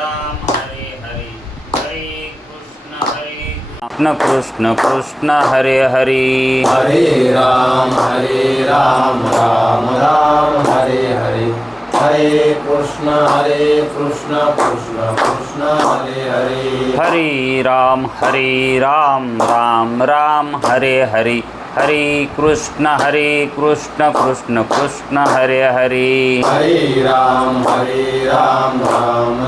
राम हरे हरे हरे कृष्ण कृष्ण कृष्ण हरे हरे हरे राम राम राम हरे हरे हरे कृष्ण कृष्ण कृष्ण हरे हरे हरे राम राम राम हरे हरे हरे कृष्ण कृष्ण कृष्ण हरे हरे हरे राम राम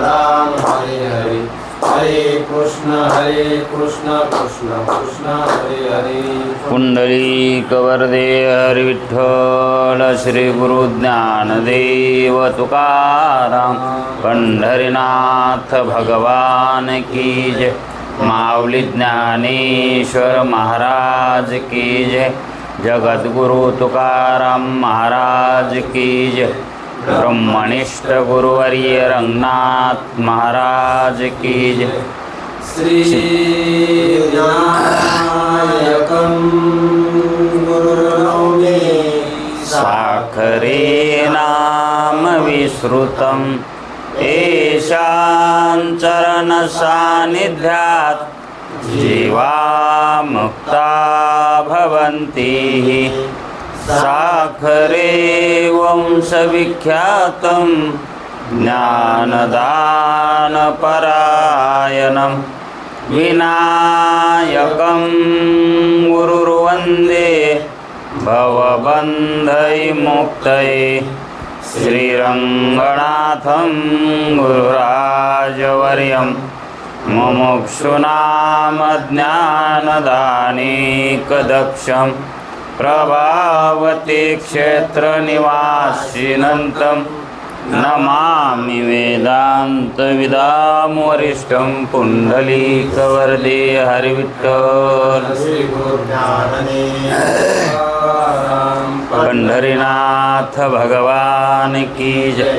राम हरे हरे हरे कृष्ण कृष्ण कृष्ण हरे हरे पुंडलीक वरदे हरि विठ्ठल श्री गुरु ज्ञानदेव तुकाराम पंढरीनाथ भगवान की जय माऊली ज्ञानेश्वर महाराज की जय जगद्गुरु तुकाराम महाराज की जय ब्रह्मनिष्ठ गुरुवर्य रंगनाथ महाराज की जय श्री विनायकं गुरुर्नौमि साखरे नाम विश्रुतं येषां चरणसान्निध्यात् जीवा मुक्ता भवन्ति साखरे वंशविख्यातं ज्ञानदानपरायणं विनायकं गुरुर्वन्दे भवबन्धविमुक्तये श्रीरङ्गनाथं गुरुराजवर्यं मुमुक्षूणां ज्ञानदानेकदक्षं प्रभावती क्षेत्रनिवासिनं नमामि वेदान्तविदां वरिष्ठं पुण्डलीकवरदे हरिविठ्ठल पंढरीनाथ भगवान की जय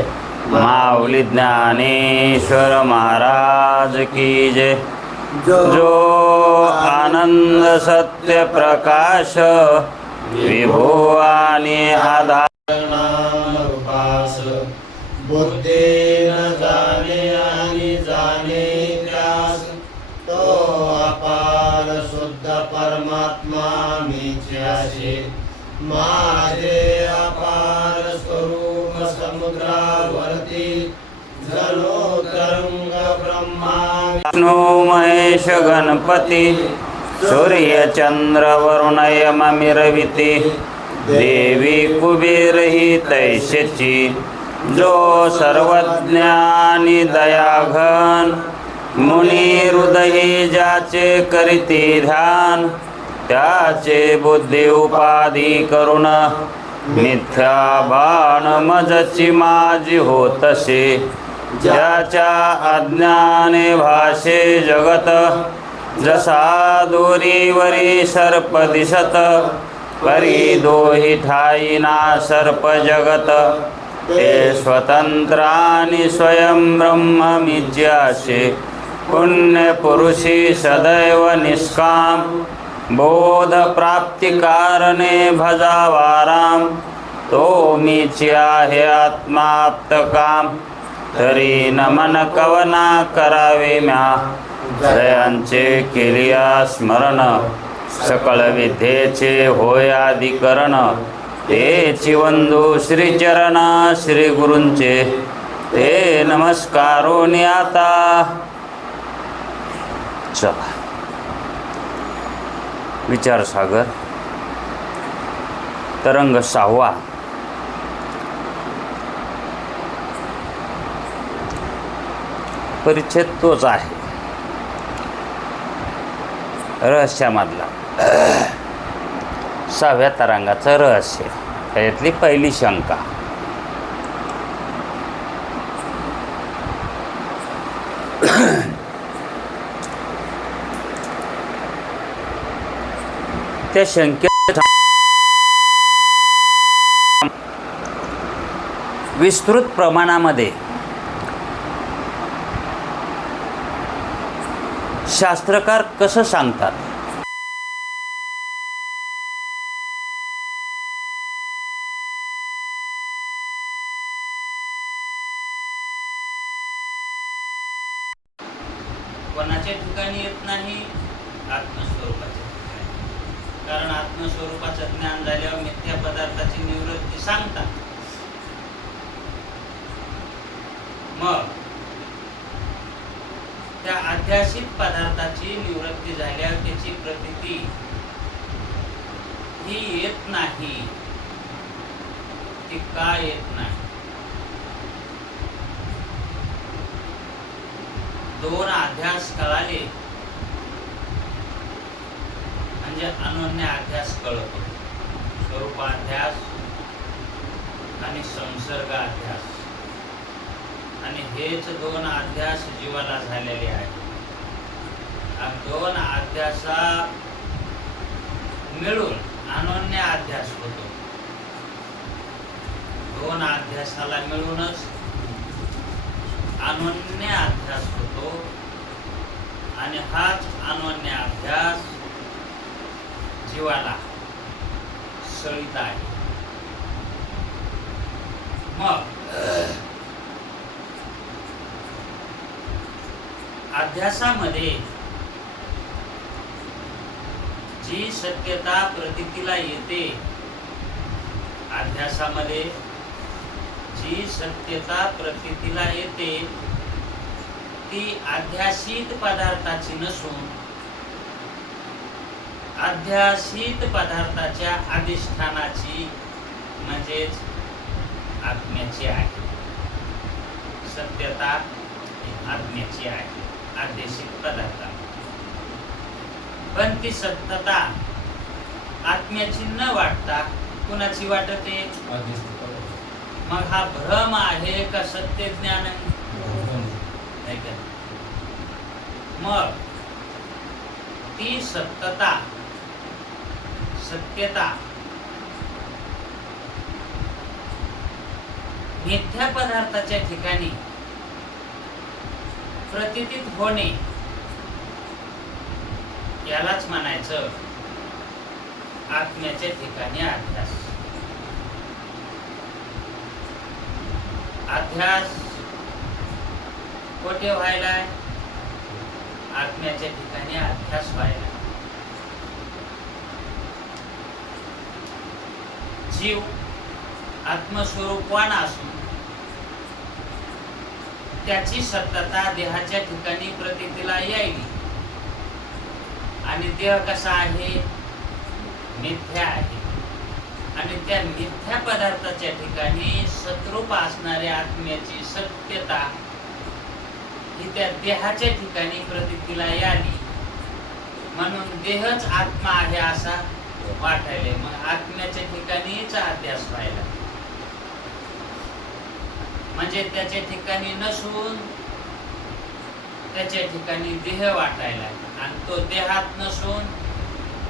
माऊली ज्ञानेश्वर महाराज की जय जो आनंद सत्य प्रकाश विभो आणि आधार बुद्धेन जाणे आणि जाणे त्यास तो अपार शुद्ध परमात्मा मीच आहे माझे अपार स्वरूप समुद्रावरती जलो तरंग ब्रह्मा विष्णु महेश गणपती सूर्य चंद्र वरुण यममिरविती देवी कुबेर ही तैशची जो सर्वज्ञानी दयाघन मुनी हृदयी ज्याचे करीती ध्यान त्याचे बुद्धी उपाधी करुण मिथ्या बाण मजची माझी होतसे ज्याच्या अज्ञाने भाषे जगत जसा दोरीवरी सर्प दिसत परी दोही ठाईना सर्प जगत ते स्वतंत्रानि स्वयं ब्रह्ममिज्यासे पुण्य पुरुषी सदैव निष्काम बोध प्राप्ती कारणे भजावाराम तो मीची आहे आत्माप्तकाम तरी नमन कवना करावे म्या जयांचे केलिया स्मरण सकळ विद्येचे होय अधिकरण तेची वंदू श्रीचरण श्री गुरूंचे ते नमस्कारोनी आता चला विचारसागर तरंग 6वा परिच्छेद तोच आहे रहस्यामधला 6व्या तरंगाचं रहस्य त्यातली पहिली शंका त्या शंके विस्तृत प्रमाणामध्ये शास्त्रकार कसं सांगतात कोणाच्या ठिकाणी येत नाही? आत्मस्वरूपाच्या ठिकाणी. कारण आत्मस्वरूपाचं ज्ञान झाल्यावर मिथ्या पदार्थाची निवृत्ती सांगतात. मग त्या अध्यासित पदार्थाची निवृत्ती झाल्यावर त्याची प्रतीती ही येत नाही. ती का येत नाही? दोन अध्यास कळाले म्हणजे अनन्य अध्यास कळतो. स्वरूपाध्यास आणि संसर्ग अध्यास. आणि हेच दोन अध्यास जीवाला झालेले आहेत. दोन अध्यासा मिळून अनन्य अध्यास होतो. दोन अध्यासाला मिळूनच अनन्य अध्यास होतो. आणि हाच अनन्य अध्यास जीवाला सळीत आहे. मग अध्यासामध्ये जी सत्यता प्रतीतीला येते, अध्यासामध्ये जी सत्यता प्रतीतीला येते ती अध्यासित पदार्थाची नसून अध्यासित पदार्थाच्या अधिष्ठानाची म्हणजेच आत्म्याची आहे. सत्यता आत्म्याची आहे, अध्यासित पदार्थ. पण ती सत्यता आत्म्याची न वाटता कुणाची वाटते? मग हा भ्रम आहे का सत्य ज्ञान? मग ती सत्यता मिथ्या पदार्थाच्या ठिकाणी प्रतीतीत होणे यालाच म्हणायचं आत्म्याच्या ठिकाणी अध्यास. अध्यास कोठे व्हायलाय? आत्म्याच्या ठिकाणी अध्यास व्हायला. जीव आत्मस्वरूपवान असून त्याची सत्यता देहाच्या ठिकाणी प्रतीतीला यायली. आणि देह कसा आहे? मिथ्या आहे. आणि त्या मिथ्या पदार्थाच्या ठिकाणी सद्रूप असणाऱ्या आत्म्याची सत्यता ही त्या देहाच्या ठिकाणी प्रतीतीला याली. म्हणून देहच आत्मा आहे असा वाटायला. मग आत्म्याच्या ठिकाणीच अध्यास व्हायला. म्हणजे त्याच्या ठिकाणी नसून त्याच्या ठिकाणी देह वाटायला. आणि तो देहात नसून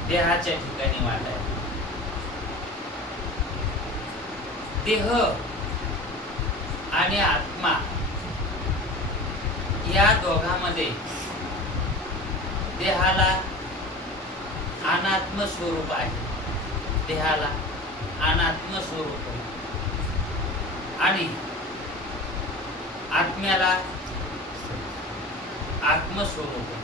देहाच्या ठिकाणी वाटायला. देह आणि आत्मा या दोघांमध्ये देहाला अनात्म स्वरूप आहे. देहाला अनात्म स्वरूप आहे. आणि आत्म्याला आत्मस्वरूप आहे.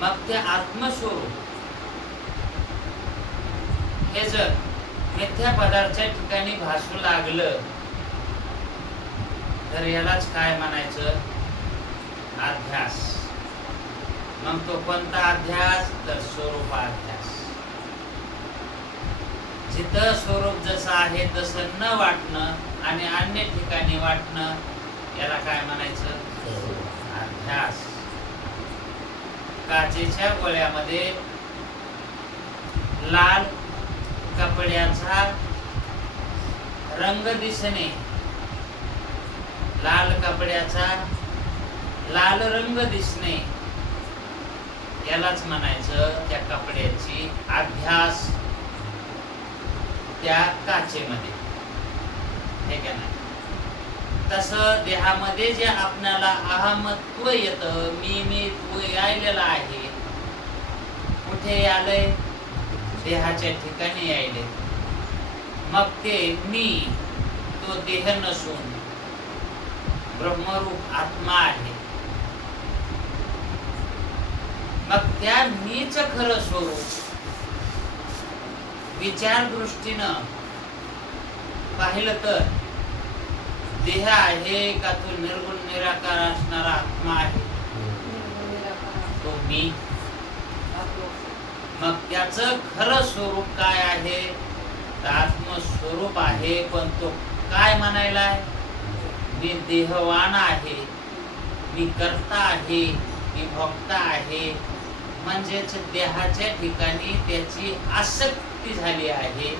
मग ते आत्मस्वरूप हे जर मिथ्या पदार्थाच्या ठिकाणी भासू लागलं तर यालाच काय म्हणायचं? अध्यास. मग तो कोणता अध्यास? तर स्वरूपाध्यास. जिथं स्वरूप जसं आहे तसं न वाटणं आणि अन्य ठिकाणी वाटणं याला काय म्हणायचं? अध्यास. काचेच्या गोळ्यामध्ये लाल कपड्याचा रंग दिसणे, लाल कपड्याचा लाल रंग दिसणे यालाच म्हणायचं त्या कपड्याची अध्यास त्या काचेमध्ये. हे का नाही? तसं देहामध्ये जे आपल्याला अहमत्व येतं, मी यायलेलं आहे. कुठे आलंय? देहाच्या ठिकाणी यायले. मग ते मी तो देह नसून ब्रह्मरूप आत्मा आहे. मग त्या मीच खरं स्वरूप विचार दृष्टीनं पाहिलं तर देह आहे का तो निर्गुण निराकार असणारा आत्मा आहे, तो मी. मग त्याचं खरं स्वरूप काय आहे, तर आत्मस्वरूप आहे. पण तो काय म्हणायला, मी देहवान आहे, मी कर्ता आहे, मी भोक्ता आहे. म्हणजेच देहाच्या ठिकाणी त्याची आसक्ती झाली आहे.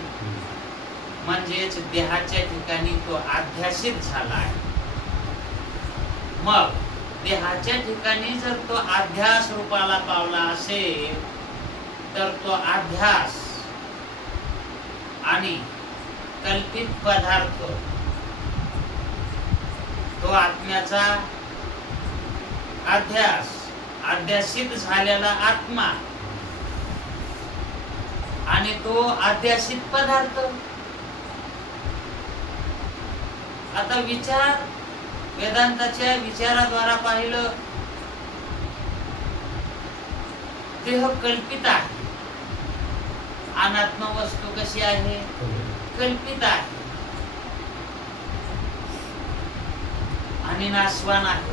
म्हणजेच देहाच्या ठिकाणी तो अध्यासित झाला आहे. मग देहाच्या ठिकाणी जर तो अध्यास रूपाला पावला असेल तर तो अध्यास आणि कल्पित पदार्थ, तो आत्म्याचा अध्यास, अध्यासित झालेला आत्मा आणि तो अध्यासित पदार्थ. आता विचार, वेदांताच्या विचाराद्वारा पाहिलं, देह कल्पित आहे. अनात्म वस्तू कशी आहे, कल्पित आहे आणि नाशवान आहे,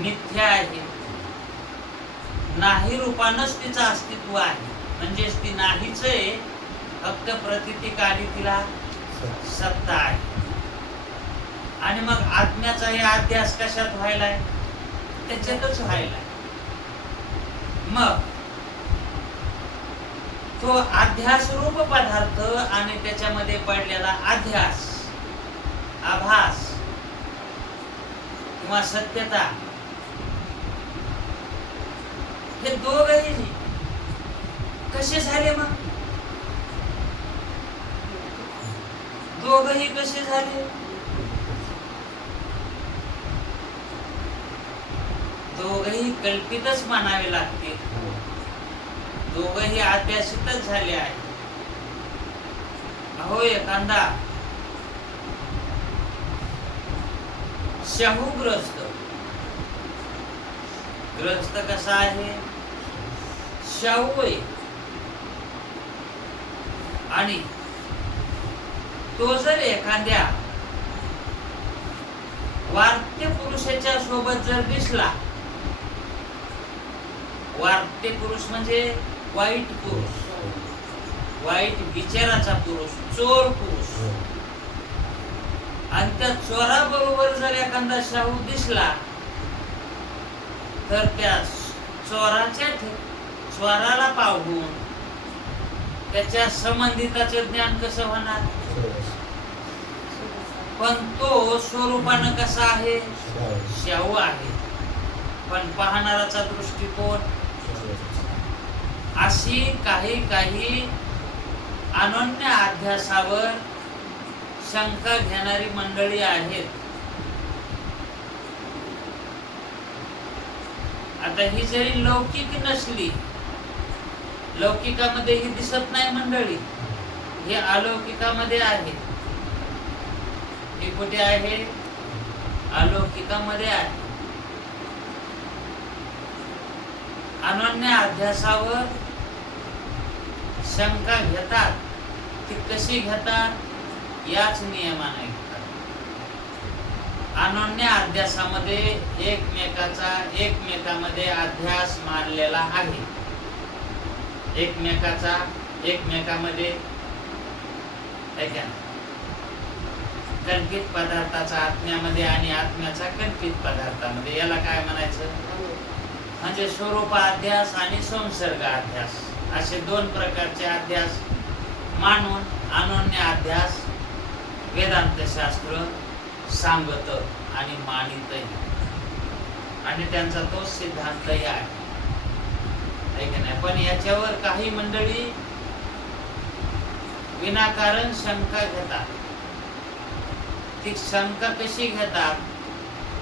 मिथ्या आहे. नाही रूपानच तिचं अस्तित्व आहे. म्हणजेच ती नाहीच आहे, फक्त प्रतीतिकाली तिला सत्ता आहे. आणि मग आत्म्याचा हे अध्यास कशात व्हायलाय, त्याच्यातच व्हायलाय. मग तो अध्यास रूप पदार्थ आणि त्याच्यामध्ये पडलेला अध्यास, आभास किंवा सत्यता, हे दोघही कसे झाले. मग दोघही कसे झाले, दोघही कल्पितच मानावे लागते. दोघही अध्यासितच झाले आहे. अहो, एखादा शाहूग्रस्त, ग्रस्त कसा आहे, शाहू आहे. आणि तो जर एखाद्या वार्त्य पुरुषाच्या सोबत जर दिसला, वार्त्य पुरुष म्हणजे वाईट पुरुष, वाईट विचाराचा पुरुष, चोर पुरुष, आणि त्या चोराबरोबर जर एखादा शाहू दिसला तर त्या चोराला पाहून त्याच्या संबंधिताचे ज्ञान कसं होणार. पण तो स्वरूपानं कसा आहे, शाहू आहे. पण पाहणाराचा दृष्टिकोन, अशी काही अनन्य अध्यासावर शंका घेणारी मंडळी आहेत. आता ही जरी लौकिक नसली, लौकिकामध्ये ही दिसत नाही मंडळी, हे अलौकिकामध्ये आहे. हे कुठे आहे, अलौकिकामध्ये आहे. अनन्य अध्यासावर शंका घेतात. ती कशी घेतात, याच नियमाने घेतात. अनन्य अध्यासामध्ये एकमेकामध्ये अध्यास मानलेला आहे. एकमेकामध्ये कल्पित पदार्थाचा आत्म्यामध्ये आणि आत्म्याचा कल्पित पदार्थामध्ये, याला काय म्हणायचं, म्हणजे स्वरूपाध्यास आणि संसर्ग अध्यास, असे दोन प्रकारचे अध्यास मानून अनन्य अध्यास वेदांत शास्त्र सांगत आणि मानितही, आणि त्यांचा तो सिद्धांतही आहे की नाही. पण याच्यावर काही मंडळी विनाकारण शंका घेतात. ती शंका कशी घेतात,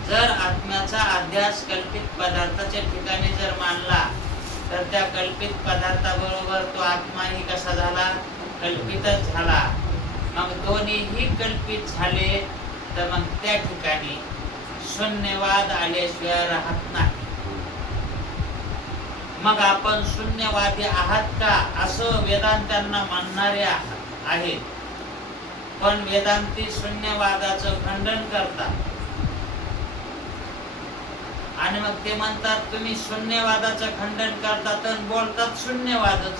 जर आत्म्याचा अध्यास कल्पित पदार्थाच्या ठिकाणी जर मानला तर त्या कल्पित पदार्थाबरोबर तो आत्माही कसा झाला, कल्पितच झाला. मग दोन्हीही कल्पित झाले तर मग त्या ठिकाणी शून्यवाद आल्याशिवाय राहत नाही. मग आपण शून्यवादी आहात का असं वेदांतांना म्हणणारे आहेत. पण वेदांती शून्यवादाचं खंडन करतात आणि मग ते म्हणतात तुम्ही शून्यवादाचं खंडन करतात आणि बोलतात शून्यवादच.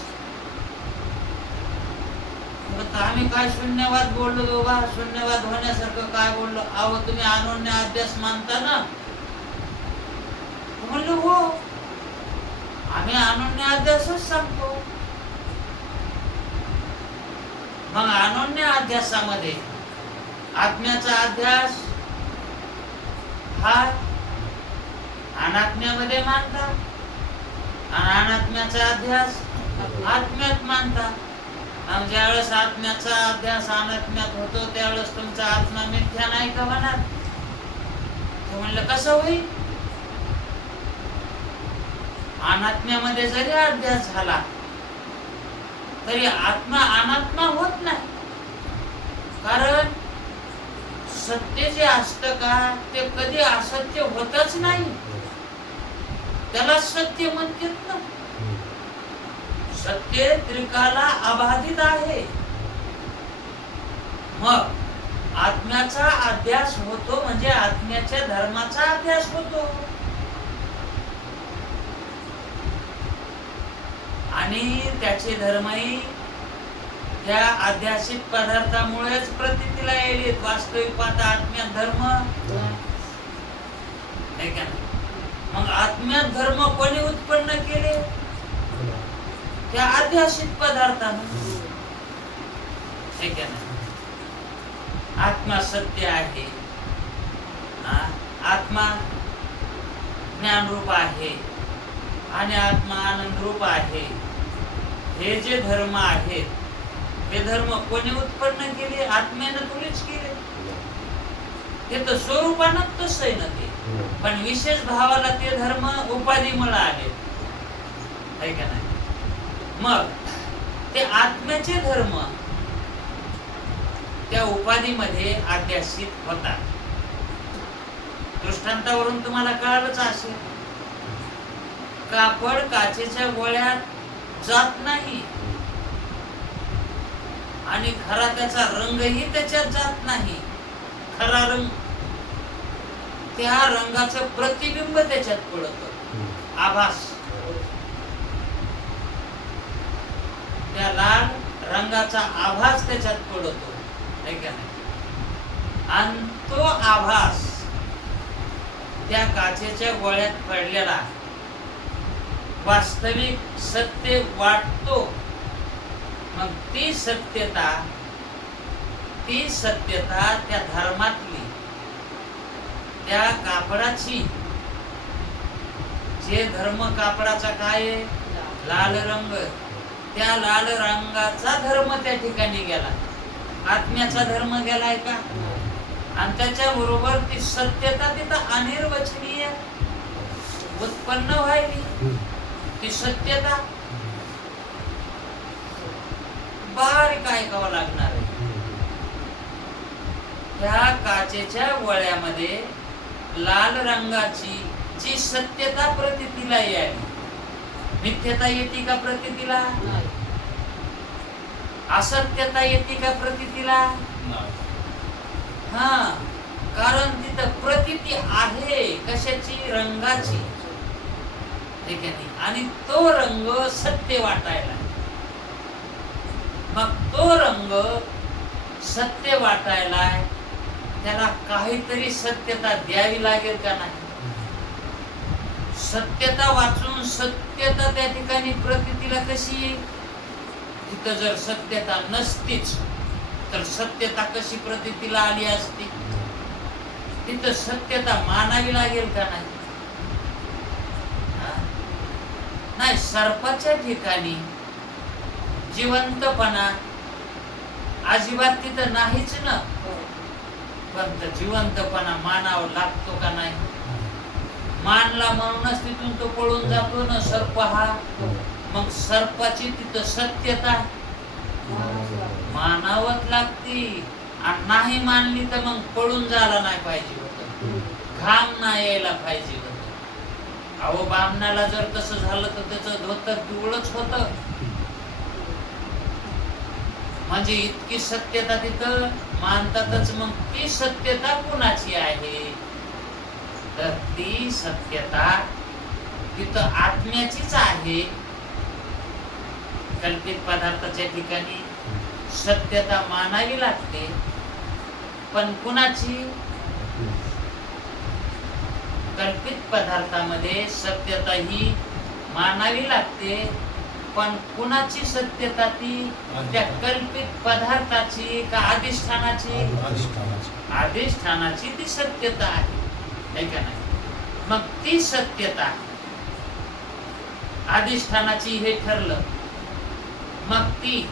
मग आम्ही काय शून्यवाद बोललो बाबा, शून्यवाद होण्यासारखं काय बोललो? अहो तुम्ही अनन्य अध्यास मानता ना? म्हणलं हो, आम्ही अनन्य अध्यासच सांगतो. मग अनन्य अध्यासामध्ये आत्म्याचा अध्यास हा अनात्म्यामध्ये मानतात आणि अनात्म्याचा अध्यास आत्म्यात मानतात. आणि ज्यावेळेस आत्म्याचा अध्यास अनात्म्यात होतो त्यावेळेस तुमचा आत्मा मिथ्या नाही का होणार? ते म्हणलं कसं होईल? अनात्म्यामध्ये जरी अध्यास झाला तरी आत्मा अनात्मा होत नाही. कारण सत्य जे असतं का ते कधी असत्य होतच नाही. त्याला सत्य म्हणतात ना. सत्य त्रिकाला अबाधित आहे. मग आत्म्याचा अध्यास होतो म्हणजे आत्म्याच्या धर्माचा अध्यास होतो. आणि त्याचे धर्मही त्या अध्यासित पदार्थामुळेच प्रतीतीला येईल. वास्तविक पाहता आत्म्यात धर्म नाही का? मग आत्म्यात धर्म कोणी उत्पन्न केले? त्या अध्यासित पदार्थाने. ठीक आहे ना? आत्मा सत्य आहे, आत्मा ज्ञानरूप आहे आणि आत्मा आनंदरूप आहे. हे जे धर्म आहेत ते धर्म कोणी उत्पन्न केले? आत्म्यानं थोडीच केले. ते तर स्वरूपानं तसं आहे ना ते. पण विशेष भावाला ते धर्म उपाधीमुळे आले. आहे का नाही? मग ते आत्म्याचे धर्म त्या उपाधीमध्ये अध्यासित होतात. दृष्टांतावरून तुम्हाला कळालंच असेल. कापड काचेच्या गोळ्यात जात नाही आणि खरा त्याचा रंगही त्याच्यात जात नाही. खरा रंग त्या रंगाचं प्रतिबिंब त्याच्यात पडतं, आभास. त्या लाल रंगाचा आभास त्याच्यात पडतो, नाही का नाही? आणि तो आभास त्या काचेच्या गोळ्यात पडलेला वास्तविक सत्य वाटतो. मग ती सत्यता त्या धर्मातली, त्या कापडाची, जे धर्म कापडाचा काय आहे? लाल रंग. त्या लाल रंगाचा धर्म त्या ठिकाणी गेला. आत्म्याचा धर्म गेलाय का? आणि त्याच्या बरोबर ती सत्यता तिथं अनिर्वचनीय उत्पन्न व्हायली. ती सत्यता बारीक ऐकावं लागणार आहे. त्या काचेच्या गोळ्यामध्ये लाल रंगाची जी सत्यता प्रतीतीला यावी, मिथ्यता येते का प्रतीतीला? असत्यता येते का प्रतीतीला? हा, कारण तिथं प्रतीती आहे कशाची? रंगाची. ठीक आहे? आणि तो रंग सत्य वाटायला. मग तो रंग सत्य वाटायला त्याला काहीतरी सत्यता द्यावी लागेल का नाही? सत्यता वाचून सत्यता त्या ठिकाणी प्रतीतीला कशी येईल? तिथं जर सत्यता नसतीच तर सत्यता कशी प्रतीतीला आली असती? तिथं सत्यता मानावी लागेल का नाही? नाही, सर्पाच्या ठिकाणी जिवंतपणा अजिबात तिथं नाहीच ना. पण जिवंतपणा मानावा लागतो का नाही? मानला म्हणूनच तिथून तो पळून जातो ना सर्प हा. मग सर्पाची तिथं सत्यता मानावत लागती. आणि नाही मानली तर मग पळून जायला नाही पाहिजे होतं, घाम नाही यायला पाहिजे होतं. अहो बामणाला जर तसं झालं तर त्याचं धोतर पिवळच होतं. म्हणजे इतकी सत्यता तिथं मानतातच. मग ती सत्यता कुणाची आहे? तर ती सत्यता तिथं आत्म्याचीच आहे. कल्पित पदार्थाच्या ठिकाणी सत्यता मानावी लागते, पण कुणाची? कल्पित पदार्थामध्ये सत्यता ही मानावी लागते, पण कुणाची सत्यता? ती त्या कल्पित पदार्थाची का अधिष्ठानाची? अधिष्ठानाची ती सत्यता आहे का नाही? मग ती सत्यता अधिष्ठानाची हे ठरलं, मग ती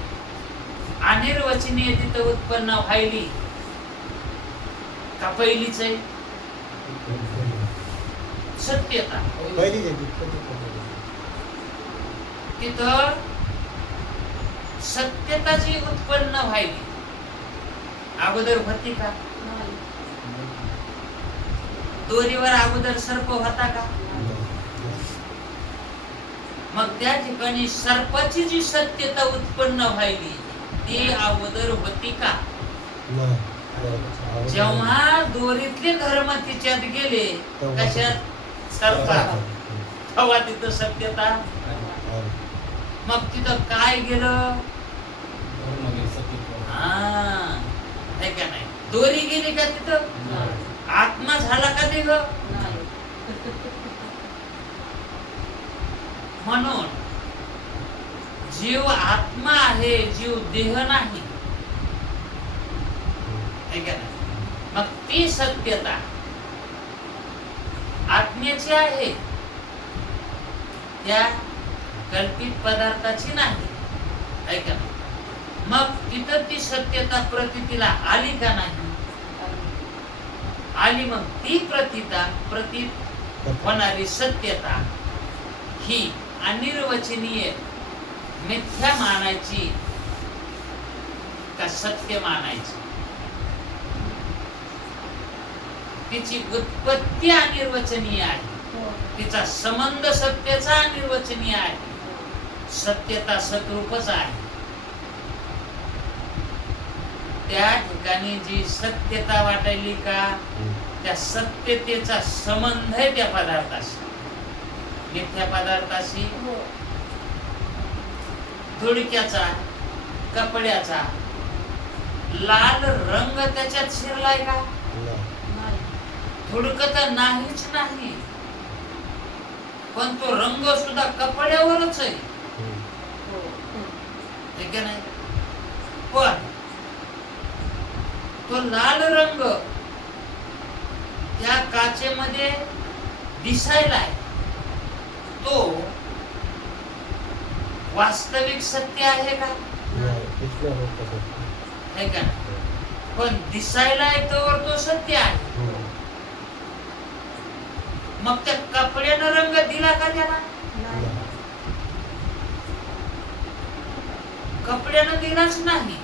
अनिर्वचनीय तिथं उत्पन्न व्हायली का पहिलीच आहे? सत्यता तिथं सत्यता जी उत्पन्न व्हायली अगोदर होती का? दोरीवर अगोदर सर्प होता का? मग त्या ठिकाणी सर्पाची जी सत्यता उत्पन्न व्हायली ती अगोदर होती का? जेव्हा दोरीतले धर्म तिच्यात गेले, कशात? सर्पात, तेव्हा तिथं सत्यता. मग तिथं काय गेलं? है का नाही? दोरी गेली का तिथं? आत्मा झाला का देह? म्हणून जीव आत्मा आहे, जीव देह नाही, है का नाही? मग ती सत्यता आत्म्याची आहे, त्या कल्पित पदार्थाची नाही, है का नाही? मग तिथं ती सत्यता प्रतीतीला आली का नाही? आली. मग ती प्रतीत होणारी सत्यता ही अनिर्वचनीय मिथ्या मानायची का सत्य मानायची? तिची उत्पत्ती अनिर्वचनीय आहे, तिचा संबंध सत्याचा अनिर्वचनीय आहे, सत्यता सतरूपच आहे. त्या ठिकाणी जी सत्यता वाटायली का, त्या सत्यतेचा संबंध आहे त्या पदार्थाशी, मिथ्या पदार्थाशी. धुडक्याचा, कपड्याचा लाल रंग त्याच्यात शिरलाय का? धुडकं तर नाहीच नाही, पण तो रंग सुद्धा कपड्यावरच आहे, ठीक आहे नाही? पण तो लाल रंग त्या काचेमध्ये दिसायलाय, तो वास्तविक सत्य आहे का? है का? पण दिसायला तर तो सत्य आहे. मग त्या कपड्यानं रंग दिला का त्याला? कपड्यानं दिलाच नाही.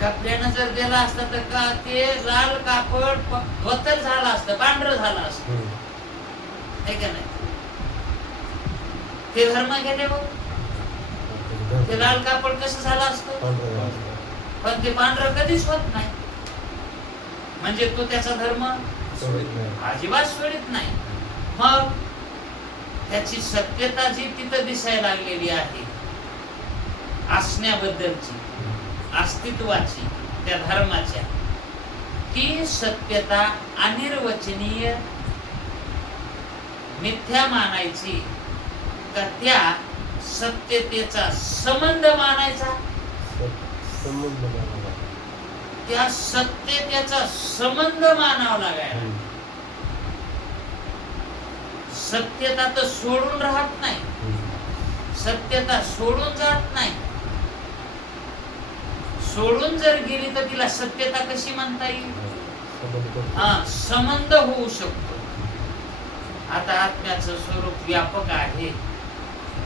कपड्यानं जर दिला असता तर का ते लाल कापड धोतर झालं असतं, पांढरं झालं असतं, है का नाही? ते धर्म गेले बघ, ते लाल कापड कसं झालं असतं, पण ते पांढरं कधीच होत नाही. म्हणजे तो त्याचा धर्म अजिबात सोडित नाही. मग त्याची सत्यता जी तिथं दिसायला लागलेली आहे, असण्याबद्दलची, अस्तित्वाची, त्या धर्माच्या, ती सत्यता अनिर्वचनीय मिथ्या मानायची का त्या सत्यतेचा संबंध मानायचा? त्या सत्यतेचा संबंध मानावा लागायला. सत्यता तर सोडून राहत नाही, सत्यता सोडून जात नाही. सोडून जर गेली तर तिला सत्यता कशी म्हणता येईल? संबंध होऊ शकतो. आता आत्म्याचं स्वरूप व्यापक आहे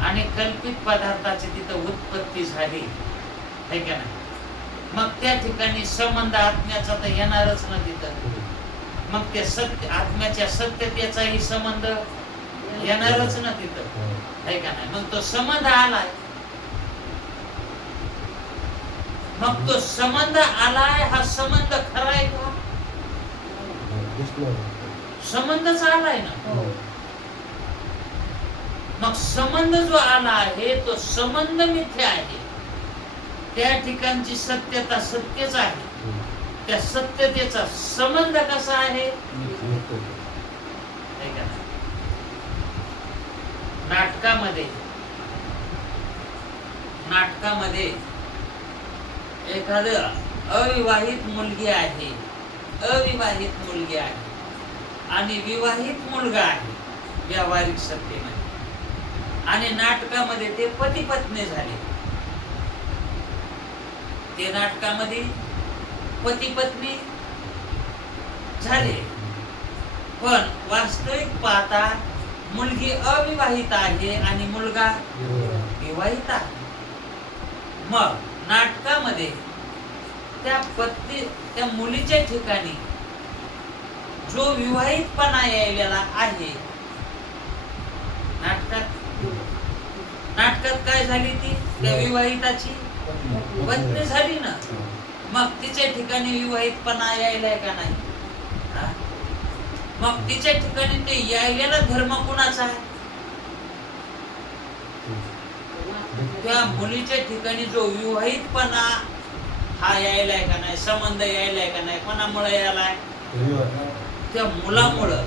आणि कल्पित पदार्थाची तिथं उत्पत्ती झाली, है का नाही? मग त्या ठिकाणी संबंध आत्म्याचा तर येणारच ना तिथं. मग ते सत्य आत्म्याच्या सत्यतेचाही संबंध येणारच ना तिथं, आहे का नाही? मग तो संबंध आलाय, मग तो संबंध आलाय, हा संबंध खरा आहे का? संबंधच आलाय ना. मग संबंध जो आला आहे तो संबंध मिथ्या आहे. त्या ठिकाणची सत्यता सत्यच आहे. त्या सत्यतेचा संबंध कसा आहे? नाटकामध्ये एखाद अविवाहित मुलगी आहे, अविवाहित मुलगी आहे आणि विवाहित मुलगा आहे व्यावहारिक सत्तेमध्ये, आणि नाटकामध्ये ते पती पत्नी झाले. ते नाटकामध्ये पती पत्नी झाले, पण वास्तविक पाहता मुलगी अविवाहित आहे आणि मुलगा विवाहित आहे. मग नाटकामध्ये त्या मुलीच्या ठिकाणी जो विवाहितपणा यायलेला आहे, नाटकात काय झाली? ती त्या विवाहिताची पत्नी झाली ना. मग तिच्या ठिकाणी विवाहितपणा यायलाय का नाही? मग तिच्या ठिकाणी ते यायलेला धर्म कुणाचा आहे? त्या मुलीच्या ठिकाणी जो विवाहितपणा हा यायलाय का नाही, संबंध यायलाय का नाही, कोणामुळे यायलाय? त्या मुलामुळं.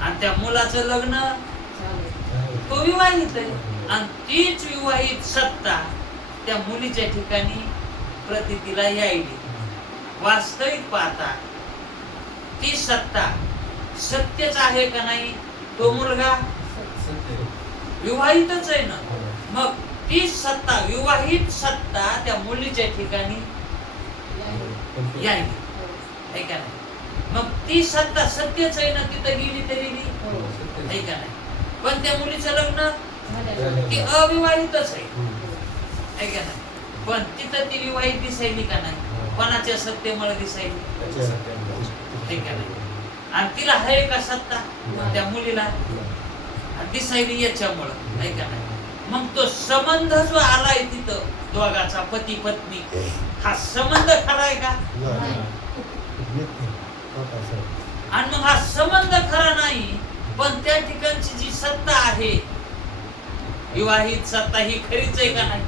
आणि त्या मुलाचं लग्न तो विवाहित आहे, आणि तीच विवाहित सत्ता त्या मुलीच्या ठिकाणी प्रतीतीला यायली. वास्तविक पाहता ती सत्ता सत्यच आहे का नाही? तो मुलगा विवाहितच आहे ना. मग ती सत्ता, विवाहित सत्ता त्या मुलीच्या ठिकाणी यायली, आहे का नाही? मग ती सत्ता सत्यच आहे ना, तिथं गेली तरी आहे का नाही? पण त्या मुलीचं लग्न ती अविवाहितच आहे का नाही? पण तिथं ती विवाहित दिसायली का नाही? कोणाच्या सत्तेमुळे दिसायली, आहे का नाही? आणि तिला आहे का सत्ता? त्या मुलीला दिसायली याच्यामुळं, आहे का नाही? मग तो संबंध जो आलाय तिथं दोघाचा, पती पत्नी, हा संबंध खरा आहे का? आणि मग हा संबंध खरा नाही, पण त्या ठिकाणची जी सत्ता आहे, विवाहित सत्ता, ही खरीच आहे का नाही?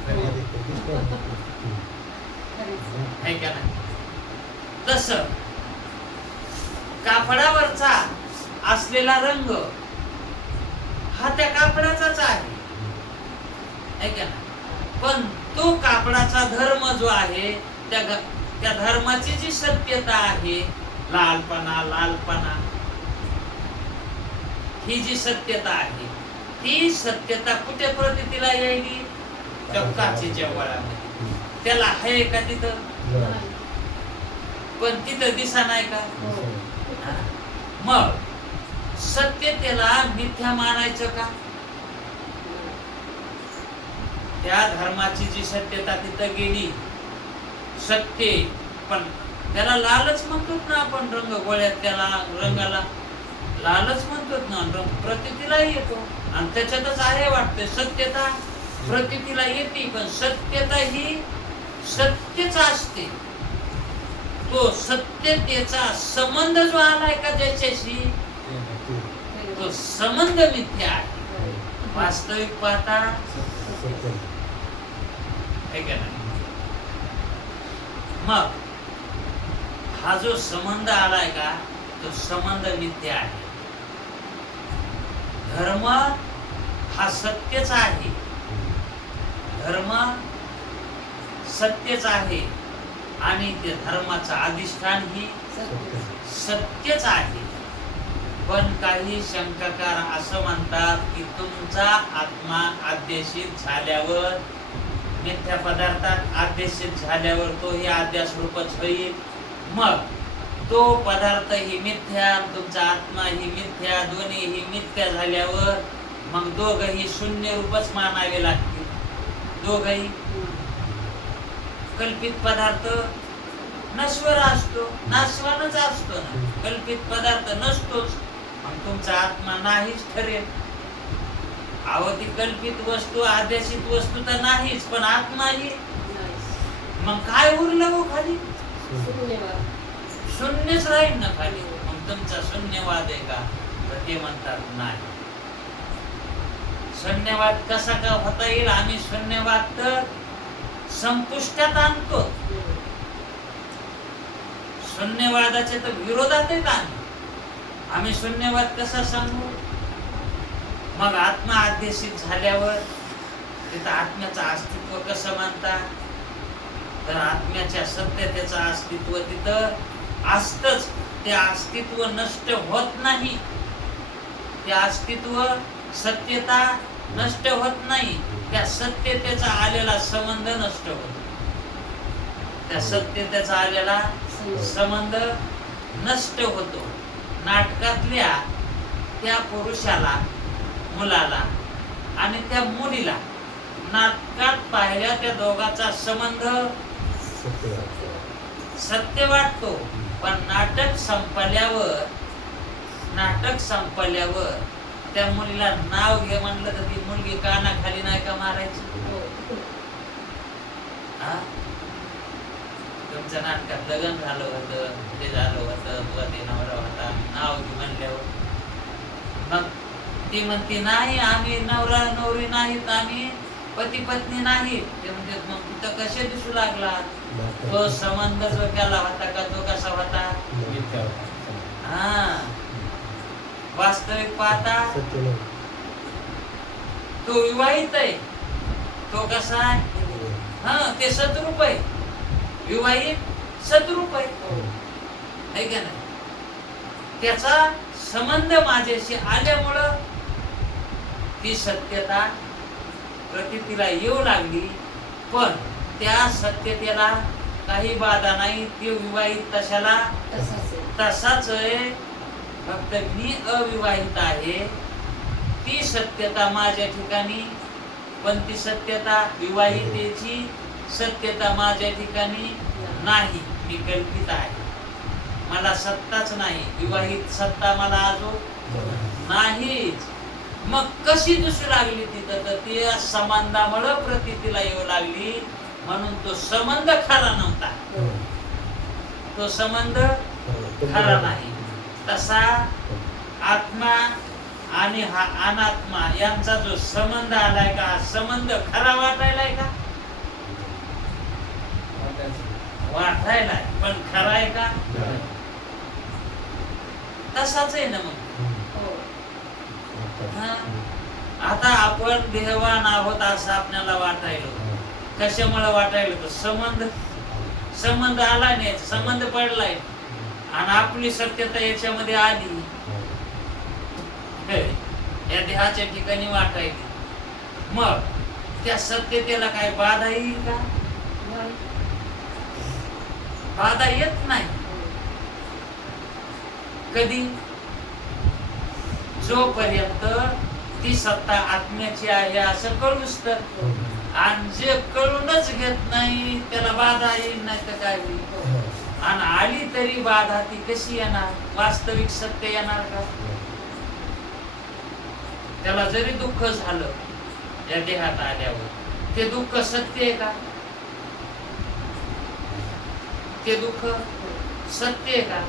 आहे का नाही? तसं कापडावरचा असलेला रंग हा त्या कापडाचाच आहे का नाही? पण तो कापडाचा धर्म जो आहे, त्या धर्माची जी सत्यता आहे, लालपणा, ही जी सत्यता आहे, ती सत्यता कुठे प्रतीतीला यायली? त्या काचेच्या वळामध्ये. त्याला आहे का तिथं? पण तिथं दिसा नाही का? मग सत्यतेला मिथ्या मानायचं का? त्या धर्माची जी सत्यता तिथं गेली, सत्य, पण त्याला लालच म्हणतो ना आपण. रंग गोळ्यात त्याला रंगाला लालच म्हणतो ना, रंग प्रतीतीला येतो, आणि त्याच्यातच आहे वाटतं सत्यता प्रतीतीला येते. पण सत्यता ही सत्यच असते. तो सत्यतेचा संबंध जो आलाय का ज्याच्याशी, तो संबंध मिथ्या आहे. वास्तविक पाहता आहे का नाही? मग हा जो संबंध आलाय का, तो संबंध मिथ्या आहे. धर्म हा सत्यच आहे, धर्म सत्यच आहे, आणि ते धर्माचं अधिष्ठान ही सत्यच आहे. पण काही शंकाकार असं म्हणतात की तुमचा आत्मा अध्यासित झाल्यावर, मिथ्या पदार्थात अध्यासित झाल्यावर तोही अध्यास रूपच होईल. मग तो पदार्थ ही मिथ्या, तुमचा आत्मा ही मिथ्या, दोन्ही ही मिथ्या झाल्यावर मग दोघही शून्य रूपच मानावे लागतील. दोघही कल्पित पदार्थ नश्वर असतो, नाशवानच असतो ना, कल्पित पदार्थ नसतोच. मग तुमचा आत्मा नाहीच ठरेल. अहो ती कल्पित वस्तू आदेशित वस्तू तर नाहीच, पण आत्मा ही मग काय उरलं हो खाली? शून्यच राहील ना खाली. मग तुमचा शून्यवाद आहे का? तर ते म्हणतात नाही. शून्यवाद कसा का होता येईल? आम्ही शून्यवाद तर संपुष्टात आणतो. शून्यवादाच्या तर विरोधात आहेत आम्ही शून्यवाद कसा सांगू? मग आत्मा आदेशित झाल्यावर तिथं आत्म्याचं अस्तित्व कसं मानता? तर आत्म्याच्या सत्यतेचं अस्तित्व तिथं असतच. ते अस्तित्व नष्ट होत नाही. ते अस्तित्व, सत्यता नष्ट होत नाही. त्या सत्यतेचा आलेला संबंध नष्ट होतो. त्या सत्यतेचा आलेला संबंध नष्ट होतो. नाटकातल्या त्या पुरुषाला, मुलाला आणि त्या मुलीला नाटकात पाहिल्या त्या दोघांचा संबंध सत्य वाटतो. पण नाटक संपल्यावर त्या मुलीला नाव घे म्हणलं तर ती मुलगी कानाखाली नाही का मारायची? तुमच्या नाटकात लग्न झालं होतं, ते झालं होतं, तुला ते नवरा होता, नाव घे म्हणल्यावर मग ती म्हणते नाही आम्ही नवरा नवरी नाहीत, आम्ही पती पत्नी नाहीत. ते म्हणते मग तिथं कसे दिसू लागला? तो संबंध जो केला होता का तो कसा होता? हा, वास्तविक पाहता तो विवाहित आहे. तो कसा आहे? हा, ते सद्रूप आहे. विवाहित सद्रूप आहे का नाही? त्याचा संबंध माझ्याशी आल्यामुळं ती सत्यता प्रतीला येऊ लागली. पण त्या सत्यतेला काही बाधा नाही. ती विवाहित तशाला तसाच आहे. फक्त मी अविवाहित आहे. ती सत्यता माझ्या ठिकाणी, पण ती सत्यता विवाहितेची सत्यता माझ्या ठिकाणी नाही. मी कल्पित आहे. मला सत्ताच नाही. विवाहित सत्ता मला अजून नाहीच. मग कशी दिसू लागली तिथं? तर ती संबंधामुळे प्रतीला येऊ लागली. म्हणून तो संबंध खरा नव्हता. तो संबंध खरा नाही. तसा आत्मा आणि हा अनात्मा यांचा जो संबंध आलाय का, संबंध खरा वाटायलाय का? वाटायलाय, पण खरा आहे का? तसाच आहे ना मग. आता आपण देहवान आहोत असं आपल्याला वाटायला. कशामुळे वाटायला? तर संबंध आला नाही, संबंध पडलाय आणि आपली सत्यता याच्यामध्ये आली. या देहाच्या ठिकाणी वाटायली. मग त्या सत्यतेला काय बाधा येईल का? बाधा येत नाही. कधी? जोपर्यंत ती सत्ता आत्म्याची आहे असं कळूच तर. आणि जे कळूनच घेत नाही त्याला बाधा येईल नाही तर काय होईल? आणि आली तरी बाधा ती कशी येणार? वास्तविक सत्य येणार का? त्याला जरी दुःख झालं या देहात आल्यावर, ते दुःख सत्य आहे का? ते दुःख सत्य आहे का?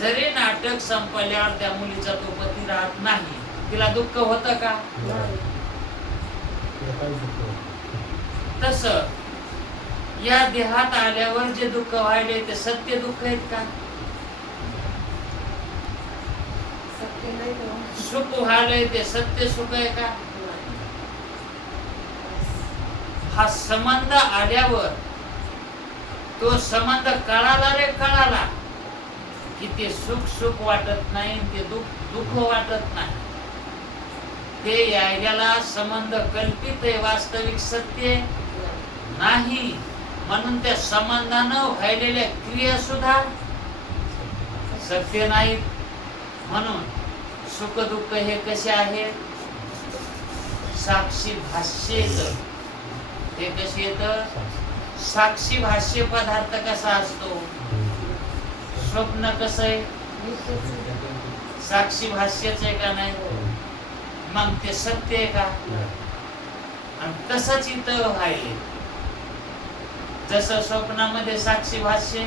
जरी नाटक संपल्यावर त्या मुलीचा तो पती राहत नाही, तिला दुःख होतं का? तस या देहात आल्यावर जे दुःख व्हायले ते सत्य दुःख आहेत का? सुख व्हायलंय ते सत्य सुख आहे का? हा संबंध आल्यावर तो संबंध कळाला रे कळाला की ते सुख सुख वाटत नाही, ते दुःख वाटत नाही. ते यायला संबंध कल्पित आहे, वास्तविक सत्य नाही. म्हणून त्या संबंधानं व्हायलेल्या क्रिया सुद्धा सत्य नाहीत. म्हणून सुख दुःख हे कसे आहेत? साक्षी भाष्य येत. हे कसे येत? साक्षी भाष्य पदार्थ कसा असतो, स्वप्न कसं आहे, साक्षी भाष्यच आहे का नाही, मग ते सत्य आहे का? आणि तसंच इथं व्हायले, जसं स्वप्नामध्ये साक्षी भाष्य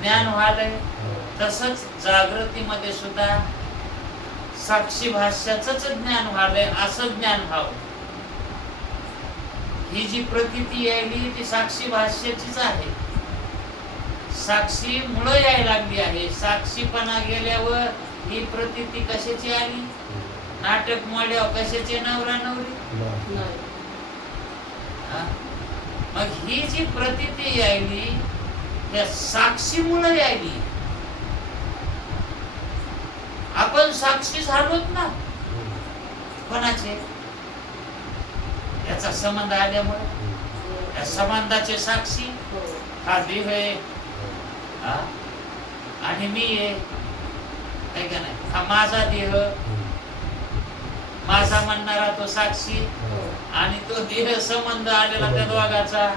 ज्ञान व्हायलंय, तसंच जागृतीमध्ये सुद्धा साक्षी भाष्याच ज्ञान व्हायलंय, असं ज्ञान व्हावं. ही जी प्रतीती यायली ती साक्षी भाष्याचीच आहे. साक्षी मुळे यायला लागली आहे. साक्षीपणा गेल्यावर ही प्रतीती कशाची आली? नाटक मोड्यावर कशाचे नवरा नवरी? मग ही जी प्रतीती यायली त्या साक्षीमुळे यायली. आपण साक्षी झालोत ना कोणाचे? याचा संबंध आल्यामुळे या संबंधाचे साक्षी हा देह आहे आणि मी आहे का नाही? हा माझा देह, माझा म्हणणारा तो साक्षी आणि तो देह संबंध आलेला त्या दोघाचा.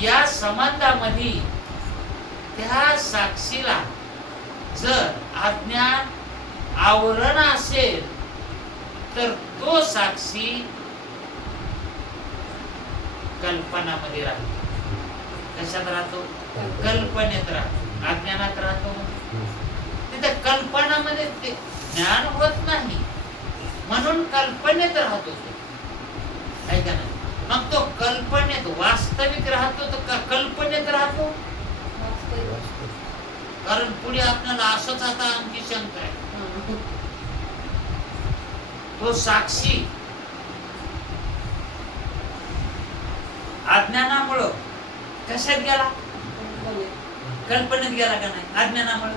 या संबंधामध्ये त्या साक्षीला जर अज्ञान आवरण असेल तर तो साक्षी कल्पनामध्ये राहतो. कशात राहतो? कल्पनेत राहतो. अज्ञानात राहतो. तिथे कल्पनामध्ये ते ज्ञान होत नाही म्हणून कल्पनेत राहतो. आहे का नाही? मग तो कल्पनेत वास्तविक राहतो तो का कल्पनेत राहतो? कारण पुढे आपल्याला असंच आता आमची शंका आहे. तो साक्षी अज्ञानामुळं कशात गेला? कल्पनेत गेला का नाही? अज्ञानामुळे.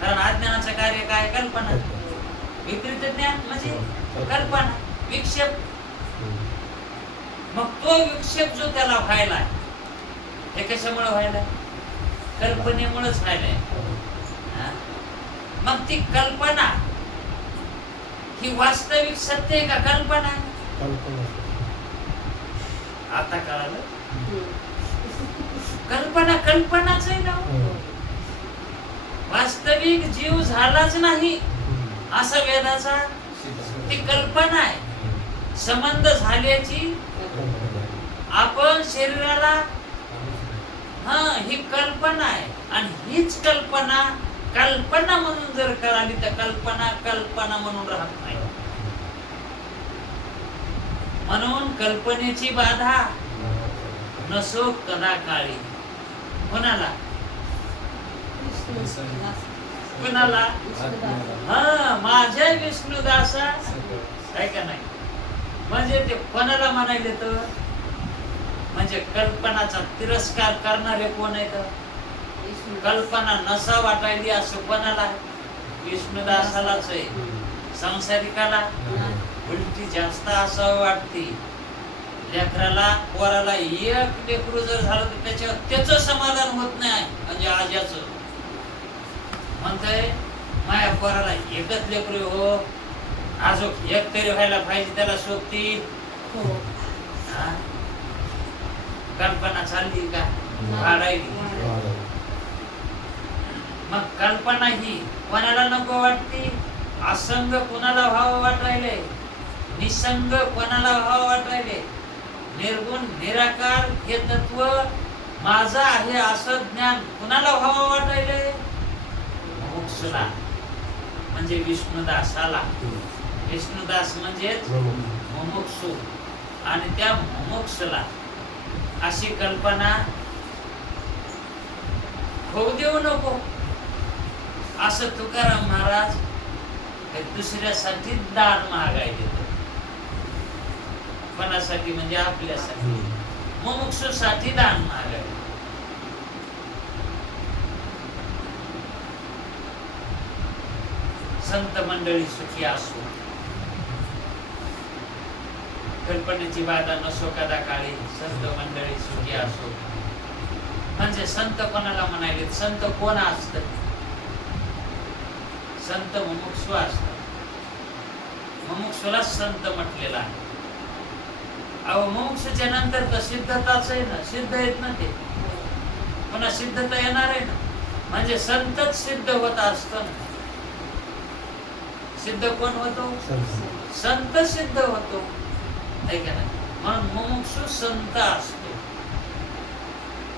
कारण अज्ञानाचं कार्य काय? कल्पना. विपरीत ज्ञान म्हणजे कल्पना, विक्षेप. मग तो विक्षेप जो त्याला व्हायला हे कशामुळे व्हायला? कल्पनेमुळेच व्हायलाय. मग ती कल्पना ही वास्तविक सत्य आहे का कल्पना? आता कळालं? कल्पना कल्पनाच आहे ना. वास्तविक जीव झालाच नाही असा वेदाचा ती कल्पना आहे. संबंध झाल्याची आपण शरीराला ही कल्पना आहे. आणि हीच कल्पना कल्पना म्हणून जर कळाली तर कल्पना कल्पना म्हणून राहत नाही. म्हणून कल्पनेची बाधा नसो कदा काळी. कोणाला? कोणाला? माझ्या विष्णुदासा. काय का नाही? म्हणजे ते कोणाला म्हणायले तर म्हणजे कल्पनाचा तिरस्कार करणारे कोण आहेत? कल्पना नसा वाटायली असं कोणाला? विष्णुदासालाच आहे. संसारिकाला उलटी जास्त असं वाटते. लेकराला पोराला एक लेकरू जर झालं तर त्याचं समाधान होत नाही. म्हणजे आज्याचं म्हणतंय माझ्या पोराला एकच लेकरू हो, अजून एक तरी व्हायला पाहिजे त्याला सोबती. कल्पना चालली का? वाढायली. मग कल्पना ही कोणाला नको वाटते? असंग कोणाला व्हावं वाटायले? निसंग कोणाला व्हावं वाटायले? निर्गुण निराकार हे तत्व माझं आहे असं ज्ञान कुणाला व्हावं वाटायले? मुमुक्षुला म्हणजे विष्णुदासाला. विष्णुदास म्हणजे मुमुक्षु आणि त्या मुमुक्षुला अशी कल्पना होऊ देऊ नको. असं तुकाराम महाराज दुसऱ्यासाठी दान मागायले. कोणासाठी? म्हणजे आपल्यासाठी. मुमुक्षुसाठी दान मागायले. संत मंडळी सुखी असो. कल्पनेची बाधा नसो कदा काळी. संत मंडळी सुखी असो. म्हणजे संत कोणाला म्हणायले? संत कोण असत? संत मुमुक्षु असतात. मुमुक्षुला संत म्हटलेला आहे. अहो मोक्षाच्या नंतर तर सिद्धताच आहे ना, सिद्ध आहेत ना ते, पुन्हा सिद्धता येणार आहे ना. म्हणजे संतच सिद्ध होत असतो ना. सिद्ध कोण होतो? संत सिद्ध होतो, आहे का नाही? म्हणून मुमुक्षु संत असतो,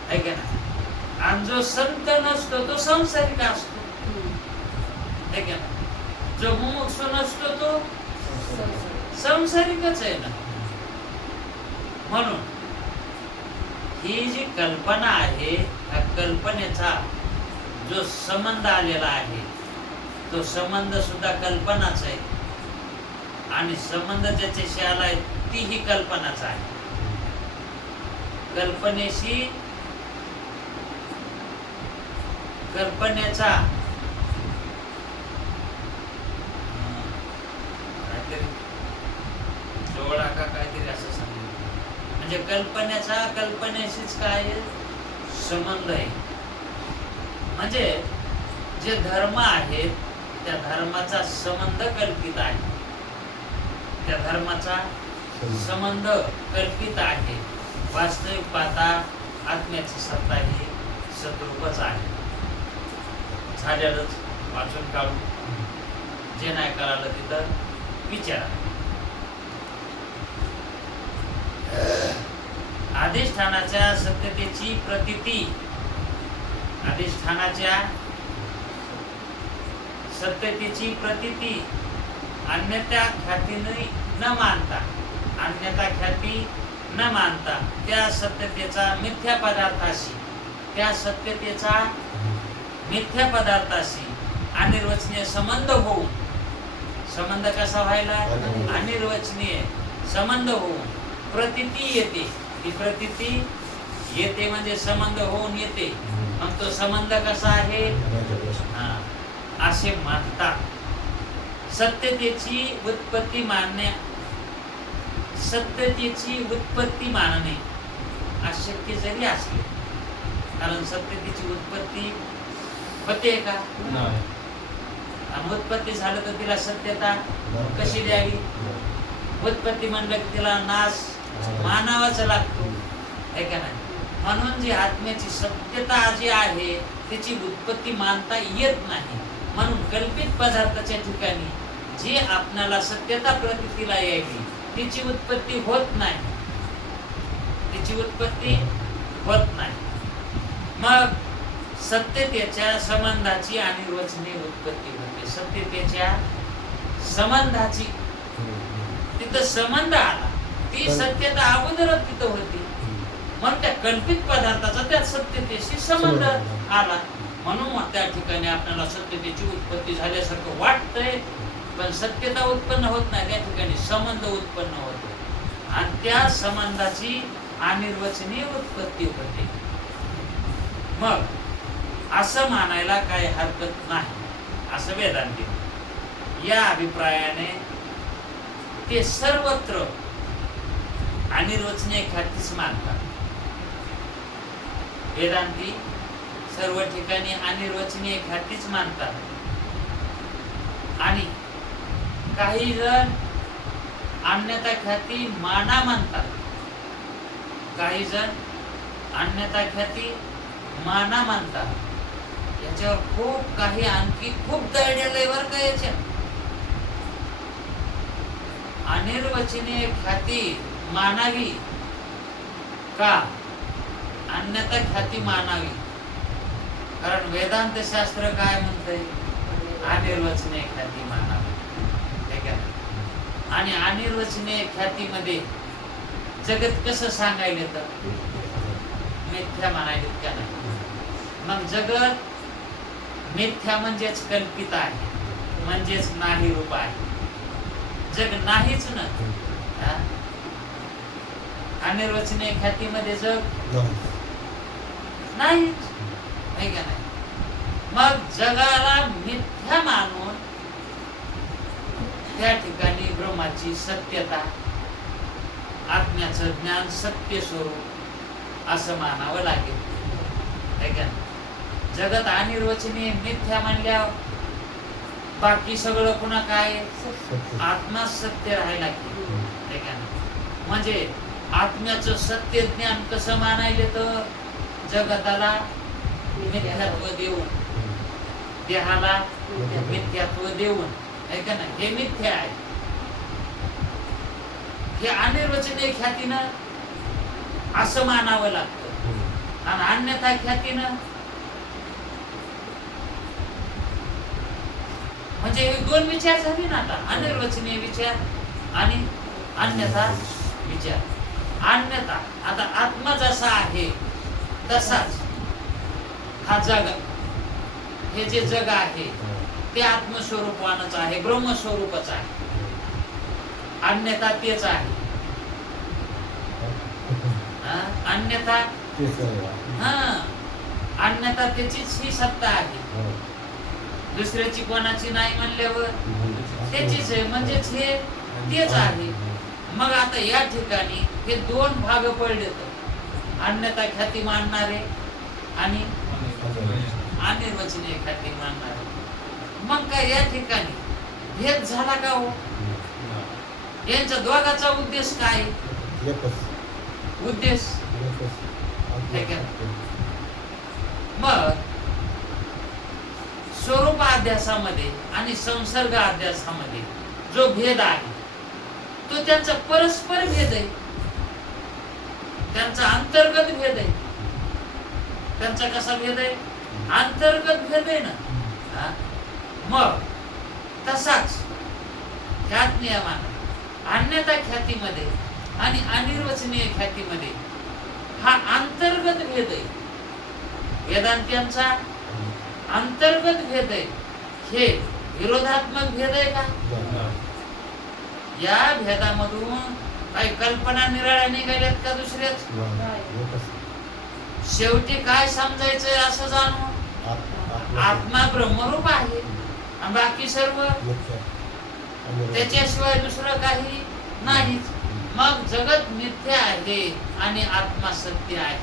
आहे का नाही? आणि जो संत नसतो तो संसारिक असतो, आहे का नाही? जो मुमुक्षु नसतो तो संसारिकच आहे ना. म्हणून ही जी कल्पना आहे, त्या कल्पनेचा जो संबंध आलेला आहे तो संबंध सुद्धा कल्पनाच आहे, आणि संबंध ज्याच्याशी आलाय ती ही कल्पनाच आहे. कल्पनेशी कल्पनेचा काहीतरी जोडा का काहीतरी असं सांगितलं. म्हणजे कल्पनेचा कल्पनेशीच काय संबंध आहे. म्हणजे जे धर्म आहेत त्या धर्माचा संबंध कल्पित आहे, त्या धर्माचा संबंध कल्पित आहे. वास्तविक पाहता आत्म्याची सत्ता ही सद्रूपच आहे. झालेलंच, वाचून काढून जे नाही कळालं तिथं विचारा. अधिष्ठानाच्या सत्यतेची प्रतीती, अधिष्ठानाच्या सत्यतेची प्रतीती अन्यथा ख्यातीने न मानता, अन्यथा ख्याती न मानता त्या सत्यतेचा मिथ्या पदार्थाशी, त्या सत्यतेचा मिथ्या पदार्थाशी अनिर्वचनीय संबंध होऊन, संबंध कसा व्हायला? अनिर्वचनीय संबंध होऊन प्रतीती येते. ती प्रतीती येते म्हणजे संबंध होऊन येते. मग तो संबंध कसा आहे? असे मानतात. सत्यतेची उत्पत्ती मानणे, सत्यतेची उत्पत्ती मानणे अशक्य जरी असले, कारण सत्यतेची उत्पत्ती होते का? आणि उत्पत्ती झालं तर तिला सत्यता कशी द्यावी? उत्पत्ती म्हणलं की तिला नाश मानावाच लागतो, आहे का नाही? म्हणून जी आत्म्याची सत्यता जी आहे त्याची उत्पत्ती मानता येत नाही. म्हणून कल्पित पदार्थाच्या ठिकाणी जी आपणाला सत्यता प्रतीतीला यावी तिची उत्पत्ती होत नाही, तिची उत्पत्ती होत नाही. मग सत्यतेच्या संबंधाची अनिर्वचनीय उत्पत्ती होते. सत्यतेच्या संबंधाची तिथं संबंध आला, ती सत्यता अगोदरच तिथं होती. म्हणून त्या कल्पित पदार्थाचा त्या सत्यतेशी संबंध आला. म्हणून मग त्या ठिकाणी आपल्याला सत्यतेची उत्पत्ती झाल्यासारखं वाटतंय, पण सत्यता उत्पन्न होत नाही. त्या ठिकाणी संबंध उत्पन्न होतो आणि त्या संबंधाची अनिर्वचनीय उत्पत्ती होते. मग असं मानायला काही हरकत नाही असं वेदांती. या अभिप्रायाने ते सर्वत्र अनिर्वचनीय ख्यातीच मानतात. वेदांती सर्व ठिकाणी अनिर्वचनीय ख्यातीच मानतात. आणि काही जण अन्यथा ख्याती माना मानतात, काही जण अन्यथा ख्याती माना मानतात. याच्यावर खूप काही आणखी खूप दळलेलं वर का याच्या. अनिर्वचनीय ख्याती मानावी का, अन्यथा ख्याती मानावी? कारण वेदांत शास्त्र काय म्हणतंय? अनिर्वचनीय ख्याती मानावी, ठीक आहे? आणि अनिर्वचनीय ख्यातीमध्ये जगत कसं सांगायला तर मिथ्या म्हणायला का नाही? मग जगत मिथ्या म्हणजेच कल्पित आहे, म्हणजेच नाही रूप आहे. जग नाहीच ना. अनिर्वचनीय ख्यातीमध्ये जग नाहीच, आहे का नाही? मग जगाला मिथ्या मानून त्या ठिकाणी ब्रह्माची सत्यता, आत्म्याचं ज्ञान सत्य स्वरूप असं मानावं लागेल, आहे का नाही? जगत अनिर्वचनीय मिथ्या म्हणल्यावर बाकी सगळं पुन्हा काय? आत्मा सत्य राहायला लागेल, आहे का नाही? म्हणजे आत्म्याचं सत्य ज्ञान कसं मानायले तर जगताला मिथ्यात्व देऊन, देहाला मिथ्यात्व देऊन, आहे का नाही? हे मिथ्या आहे. हे अनिर्वचनीय ख्यातीनं असं मानावं लागतं आणि अन्यथा ख्यातीनं म्हणजे हे दोन विचार झाले ना आता, अनिर्वचनीय विचार आणि अन्यथा विचार. अन्यथा आता आत्मा जसा आहे तसाच हा जग, हे जे जग आहे ते आत्मस्वरूपानच आहे, ब्रह्मस्वरूपच आहे. अन्यथा तेच आहे. अन्यथा अन्यथा त्याचीच ही सत्ता आहे. दुसऱ्याची कोणाची नाही म्हणल्यावर त्याचीच आहे, म्हणजेच हे तेच आहे. मग आता या ठिकाणी हे दोन भाग पडले, अन्यथा ख्याती मानणारे आणि अनिर्वचनीय ख्याती मानणारे. मग काय या ठिकाणी भेद झाला का हो? यांच्या दोघाचा उद्देश काय? उद्देश मग स्वरूप अध्यासामध्ये आणि संसर्ग अध्यासामध्ये जो भेद आहे तो त्यांचा परस्पर भेद आहे, त्यांचा अंतर्गत भेद आहे. त्यांचा कसा भेद आहे? अंतर्गत भेद आहे ना. मग तसाच ख्यात नियमानं अन्यथा ख्यातीमध्ये आणि अनिर्वचनीय ख्यातीमध्ये हा अंतर्गत भेद आहे. वेदांत्यांचा अंतर्गत भेद आहे. हे विरोधात्मक भेद आहे का? या भेदामधून काही कल्पना निराळ्या निघाल्यात का दुसऱ्याच? शेवटी काय समजायचंय असं जाणू, आत्मा ब्रह्मरूप आहे आणि बाकी सर्व त्याच्याशिवाय दुसरं काही नाहीच. मग जगत मिथ्या आहे आणि आत्मा सत्य आहे.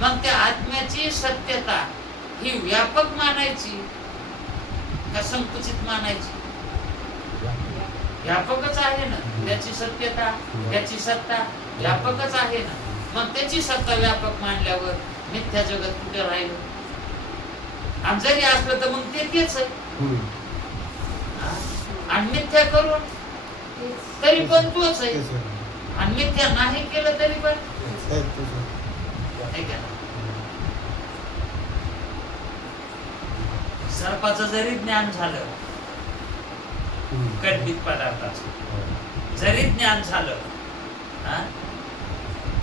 मग त्या आत्म्याची सत्यता ही व्यापक मानायची का संकुचित मानायची? व्यापकच आहे ना. त्याची सत्यता, त्याची सत्ता व्यापकच आहे ना. मग त्याची सत्ता व्यापक मानल्यावर मिथ्या जगत कुठे राहिलं? आणि जरी असलं तर मग ते तेच आहे. आणि मिथ्या करून तरी पण तोच आहे, आणि मिथ्या नाही केलं तरी पण. सर्पाचं जरी ज्ञान झालं, कल्पित पदार्थाचं जरी ज्ञान झालं,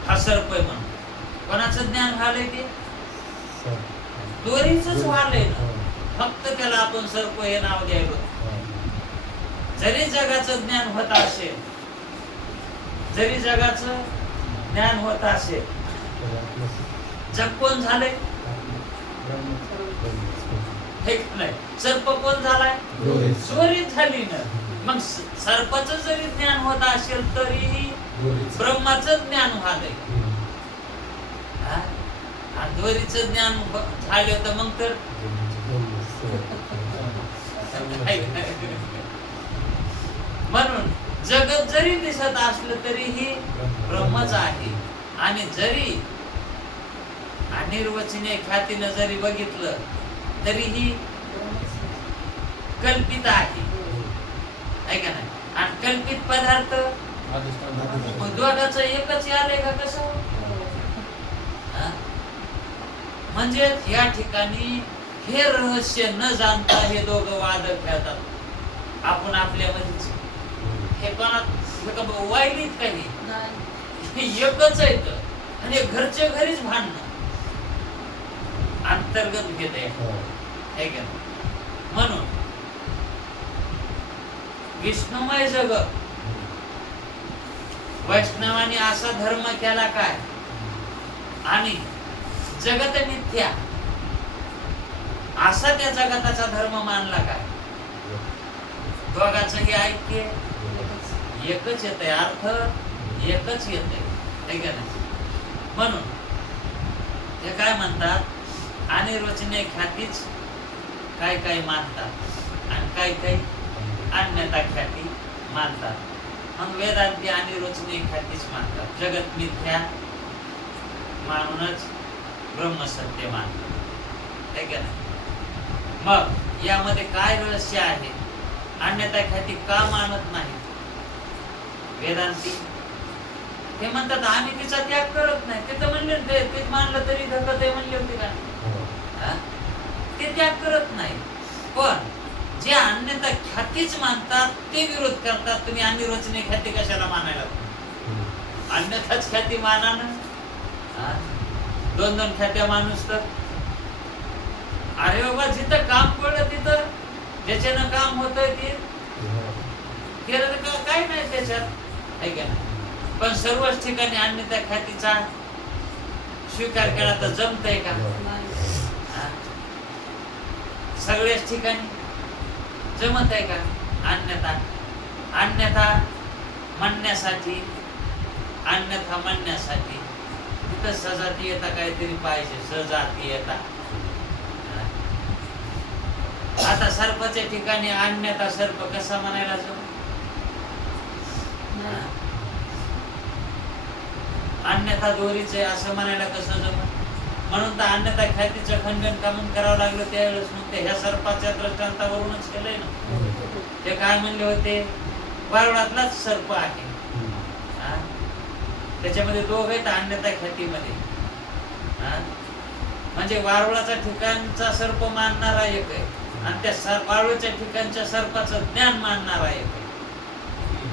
हा सर्प आहे म्हणून कोणाचं ज्ञान झालंय? ते दोरीच व्हालंय ना. फक्त त्याला आपण सर्प हे नाव द्यायलो. जरी जगाचं ज्ञान होत असेल, जरी जगाचं ज्ञान होत असेल, जग कोण झालंय? हे नाही. सर्प कोण झालाय? दोरीच झाली ना. मग सर्पाचं जरी ज्ञान होत असेल तरी ब्रह्माचं ज्ञान व्हालंय. दोरीचं ज्ञान झालं तर मग तर म्हणून जगत जरी दिसत असलं तरीही ब्रह्मच आहे. आणि जरी अनिर्वचनीय ख्यातीनं जरी बघितलं तरीही कल्पित आहे का नाही? आणि कल्पित पदार्थ दोघाचं एकच आलंय का कसं? म्हणजे या ठिकाणी हे रहस्य न जाणता हे दोघं वाद खेळतात आपण आपल्यामध्येच. हे कोणात वाईलीत काही एकच आहे आणि घरच्या घरीच भांडणं. अंतर्गत भेद आहे का? म्हणून विष्णुमय जगत, वैष्णवाने असा धर्म केला काय आणि जगत मिथ्या असा त्या जगताचा धर्म मानला काय? दोघांचं हे ऐक्य एकच येतंय, अर्थ एकच येतंय का नाही? म्हणून हे काय म्हणतात, अनिर्वचनीय ख्यातीच काय काय मानतात आणि काय काय अन्यथा ख्याती मानतात. मग वेदांती आणि रुचने खातीच मानतात. जगत मिथ्या मानूनच ब्रह्मसत्य मानतात, है का नाही? मग यामध्ये काय रहस्य आहे? अन्यथा ख्याती का मानत नाही वेदांती? ते म्हणतात आम्ही तिचा त्याग करत नाही. ते तर म्हणले ते मानलं तरी धरलं ते म्हणले होते का? हा? ते त्याग करत नाही. पण जे अन्यथा ख्यातीच मानतात ते विरोध करतात. तुम्ही अन्य रचने ख्याती कशाला मानायला? अन्यथाच ख्याती माना ना. दोन ख्यात्या माणूस तर अरे बाबा जिथं काम पडलं तिथं ज्याच्यानं काम होतंय ते केलं तर काय नाही त्याच्यात, है का नाही? पण सर्वच ठिकाणी अन्यथा ख्यातीचा स्वीकार केला तर जमतंय का? सगळ्याच ठिकाणी जमत आहे का? अन्यथा म्हणण्यासाठी तिथं सजातीयता काहीतरी पाहिजे. सजातीयता. आता सर्पाच्या ठिकाणी अन्यथा सर्प कसा म्हणायला जमत? अन्यथा दोरीचे असं म्हणायला कसं जमत? म्हणून तर अन्यथा ख्यातीचं खंडन कामून करावं लागलं त्यावेळेस. मग ते ह्या सर्पाच्या दृष्टांतावरूनच केलंय ना. ते काय म्हणले होते? वारुळातलाच सर्प आहे. त्याच्यामध्ये दोघ आहेत अन्यथा ख्यातीमध्ये. म्हणजे वारुळाचा ठिकाणचा सर्प मानणारा एक आहे आणि त्या वारुळाच्या ठिकाणच्या सर्पाचं ज्ञान मानणारा एक आहे.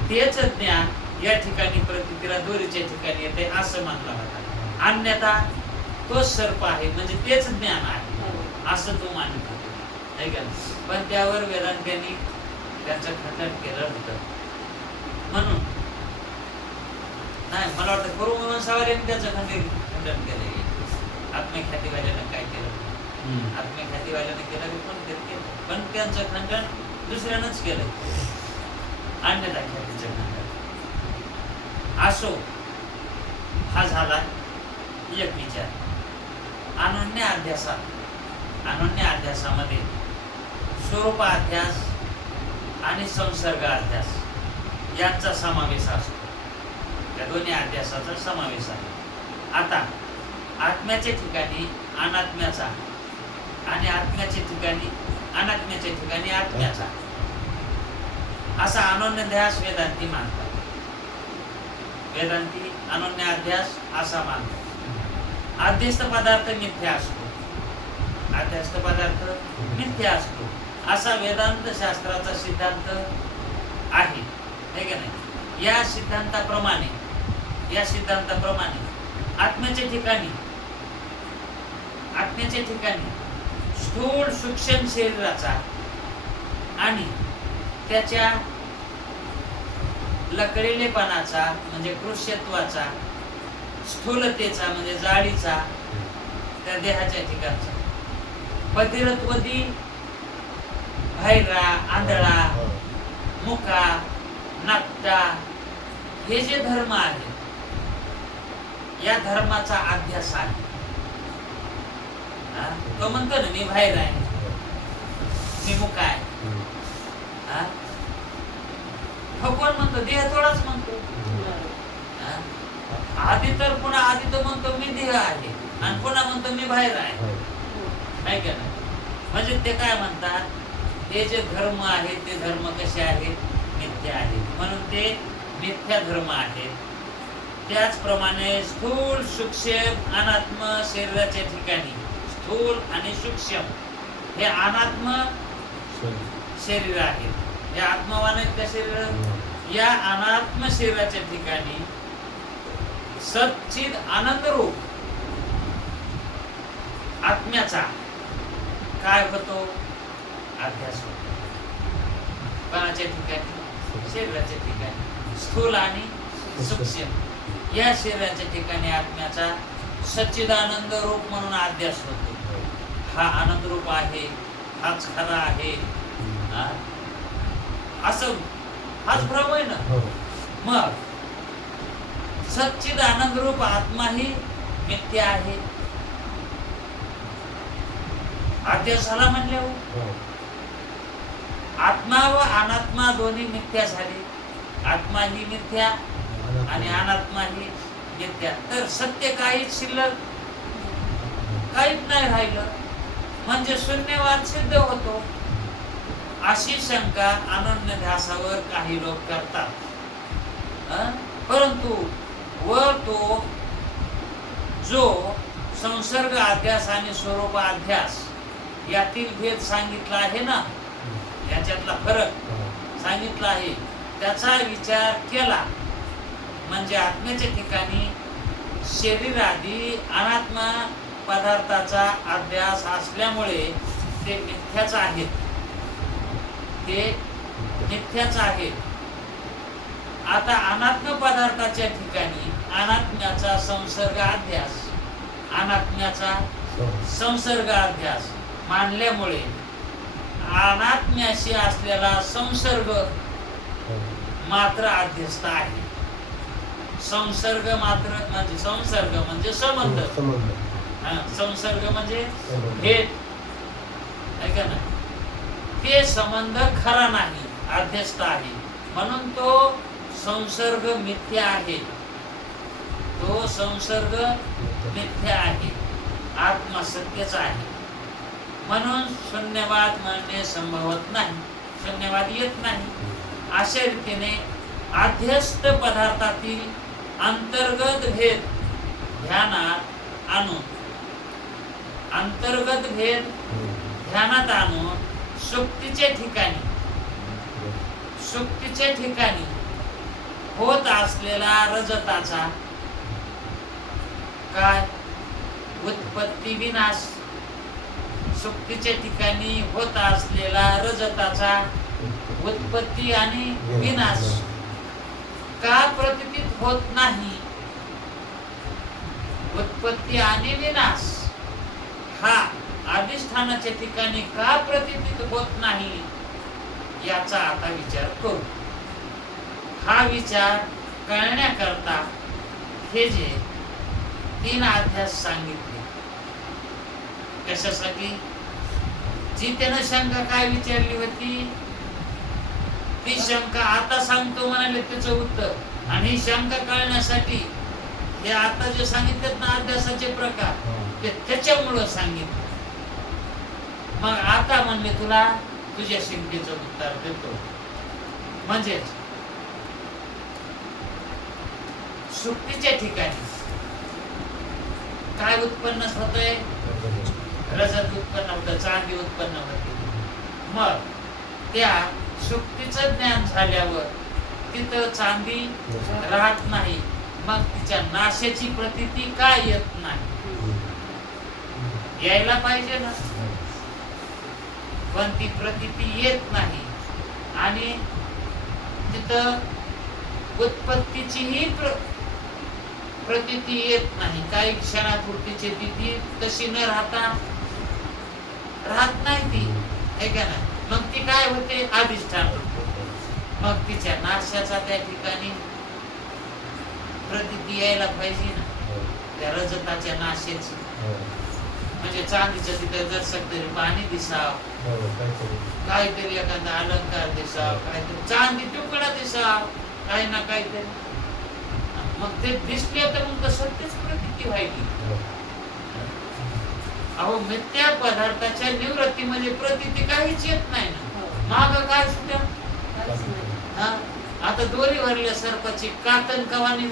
तेच ज्ञान या ठिकाणी प्रतिक्रिया दोरीच्या ठिकाणी येते असं मानलं होतं. अन्यथा तोच सर्प आहे म्हणजे तेच ज्ञान आहे असं तो मानत होता. पण त्यावर वेदांत्यांनी त्याचं खंडन केलं होतं. म्हणून नाही मला वाटतं गुरुवंशावर त्याचं खंडन केलं. आत्मख्यातीवाल्यानं काय केलं? आत्मख्यातीवाल्यानं केलं पण त्यांचं खंडन दुसऱ्यानंच केलं. अन्यथा ख्यातीचं खंडन. असो, हा झाला एक विचार. अनन्य अध्यासामध्ये स्वरूपाध्यास आणि संसर्ग अध्यास यांचा समावेश असतो. त्या दोन्ही अध्यासाचा समावेश आहे. आता आत्म्याच्या ठिकाणी अनात्म्याचा आणि आत्म्याच्या ठिकाणी आत्म्याचा असा अनन्याध्यास वेदांती मानतात. वेदांती अनन्याध्यास असा मानतात. अध्यस्त पदार्थ मिथ्या असतो असा वेदांत शास्त्राचा सिद्धांत आहे, है का नाही? या सिद्धांताप्रमाणे आत्म्याच्या ठिकाणी स्थूल सूक्ष्म शरीराचा आणि त्याच्या लकलेलेपणाचा म्हणजे कृष्यत्वाचा, स्थूलतेचा म्हणजे जाडीचा, त्या देहाच्या ठिकाणचा, बधिरत्वदी, भैरा, आंधळा, मुका, नाकटा हे जे धर्म आहे या धर्माचा अभ्यास आहे. तो म्हणतो ना मी बाहेर आहे, मी मुका आहे. कोण म्हणतो? देह थोडाच म्हणतो. आधी तर म्हणतो मी देह आहे आणि पुन्हा म्हणतो मी बाहेर आहे, काय का नाही? म्हणजे ते काय म्हणतात? हे जे धर्म आहेत ते धर्म कसे आहेत? मिथ्या आहेत. म्हणून ते मिथ्या धर्म आहेत. त्याचप्रमाणे स्थूल सूक्ष्म अनात्म शरीराच्या ठिकाणी स्थूल आणि सूक्ष्म हे अनात्म शरीर आहेत. हे आत्मवान आहेत का शरीर? या अनात्म शरीराच्या ठिकाणी सच्चिद आनंद रूप आत्म्याचा काय होतो? अध्यास होतो. कोणाच्या ठिकाणी? शरीराच्या ठिकाणी. स्थूल आणि सूक्ष्म या शरीराच्या ठिकाणी आत्म्याचा सच्चिदानंद रूप म्हणून अध्यास होतो. हा आनंद रूप आहे, हाच खरा आहे असं हाच भ्रम आहे ना. मग सच्चिद आनंद रूप आत्मा ही मिथ्या आहे अध्यासाला म्हणल्यावर. आत्मा व अनात्मा दोन्ही मिथ्या झाले आत्मा ही मिथ्या आणि अनात्मा ही मिथ्या. तर सत्य काहीच शिल्लक काहीच नाही राहिलं, म्हणजे शून्यवाद सिद्ध होतो. अशी शंका अनन्य ध्यासावर काही लोक करतात. परंतु वर तो जो संसर्ग अध्यास आणि स्वरूप अध्यास यातील भेद सांगितला आहे ना, याच्यातला फरक सांगितला आहे, त्याचा विचार केला म्हणजे आत्म्याच्या ठिकाणी शरीरादी अनात्मा पदार्थाचा अध्यास असल्यामुळे ते मिथ्याच आहेत. ते मिथ्याच आहेत. आता अनात्म पदार्थाच्या ठिकाणी अनात्म्याचा संसर्ग अध्यास, अनात्म्याचा संसर्ग अध्यास मानल्यामुळे अनात्म्याशी असलेला संसर्ग मात्र अध्यस्त आहे. संसर्ग मात्र म्हणजे संसर्ग म्हणजे संबंध, संसर्ग म्हणजे भेद, आहे का ना? ते संबंध खरा नाही, अध्यस्त आहे. म्हणून तो संसर्ग मिथ्या आहे. तो संसर्ग मिथ्या आहे. आत्मा सत्यच आहे. म्हणून शून्यवाद म्हणणे संभवत नाही, शून्यवाद येत नाही. अशा रीतीने अध्यस्त पदार्थातील अंतर्गत भेद ध्यानात आणून, अंतर्गत भेद ध्यानात आणून सुक्तीच्या ठिकाणी होत असलेला रजताचा काय उत्पत्ती विनाश, सुक्तीच्या ठिकाणी होत असलेला रजताचा उत्पत्ती आणि विनाश का प्रतीत होत नाही? उत्पत्ती आणि विनाश हा अधिष्ठानाच्या ठिकाणी का प्रतीत होत नाही, याचा आता विचार करू. हा विचार कळण्याकरता हे जे 3 अध्यास सांगितले, कशासाठी? जी त्यानं शंका काय विचारली होती, ती शंका आता सांगतो म्हणाले त्याचं उत्तर. आणि ही शंका कळण्यासाठी हे आता जे सांगितलेत ना अध्यासाचे प्रकार, ते त्याच्यामुळं सांगितलं. मग आता म्हणले तुला तुझ्या शंकेचं उत्तर देतो. म्हणजेच सुक्तीच्या ठिकाणी काय उत्पन्न होतंय? रजत उत्पन्न होतं, चांदी उत्पन्न होते. मग त्या सुक्तीचं ज्ञान झाल्यावर तिथं चांदी राहत नाही. मग तिच्या नाशाची प्रतीती काय येत नाही? यायला पाहिजे ना, पण ती प्रतीती येत नाही. आणि तिथं उत्पत्तीचीही प्रतीती येत नाही. काही क्षणापुरतीची तिथी तशी न राहत नाही ती, है का ना? मग ती काय होते? अधिष्ठान. मग तिच्या नाशाचा त्या ठिकाणी प्रतीती यायला पाहिजे ना, त्या रजताच्या नाशाची. म्हणजे चांदीचं तिथे दर्शक तरी पाणी दिसाव, काहीतरी एखादा अलंकार दिसाव, काहीतरी चांदी तुकडा दिसाव, काही ना काहीतरी. मग ते दिसले तर मग सत्यच प्रतीती व्हायची. अहो, मिथ्या पदार्थाच्या निवृत्ती म्हणजे प्रतीती काहीच येत नाही ना. माग काय सुद्धा आता दोरी भरल्या सर्पाची कातन कवा निघ,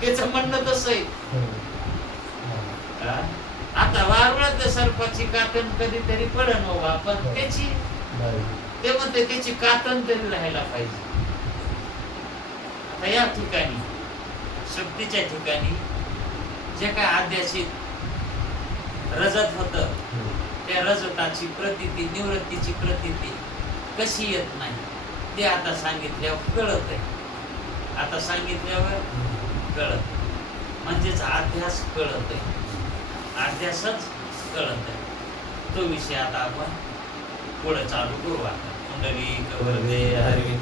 त्याच म्हणणं तसं आहे. आता वारुळात सर्पाची कातन कधीतरी पडन बाबा, पण त्याची ते म्हणते त्याची कातन तरी राहायला पाहिजे. आता या ठिकाणी शक्तीच्या ठिकाणी जे काय अध्यासित रजत होत, त्या रजताची प्रतीती, निवृत्तीची प्रतीती कशी येत नाही ते आता सांगितल्यावर कळत आहे. आता सांगितल्यावर कळत, म्हणजेच अध्यास कळत आहे, अध्यासच कळत आहे. तो विषय आता आपण पुढे चालू करू. आता कुंडली कवरदे हरी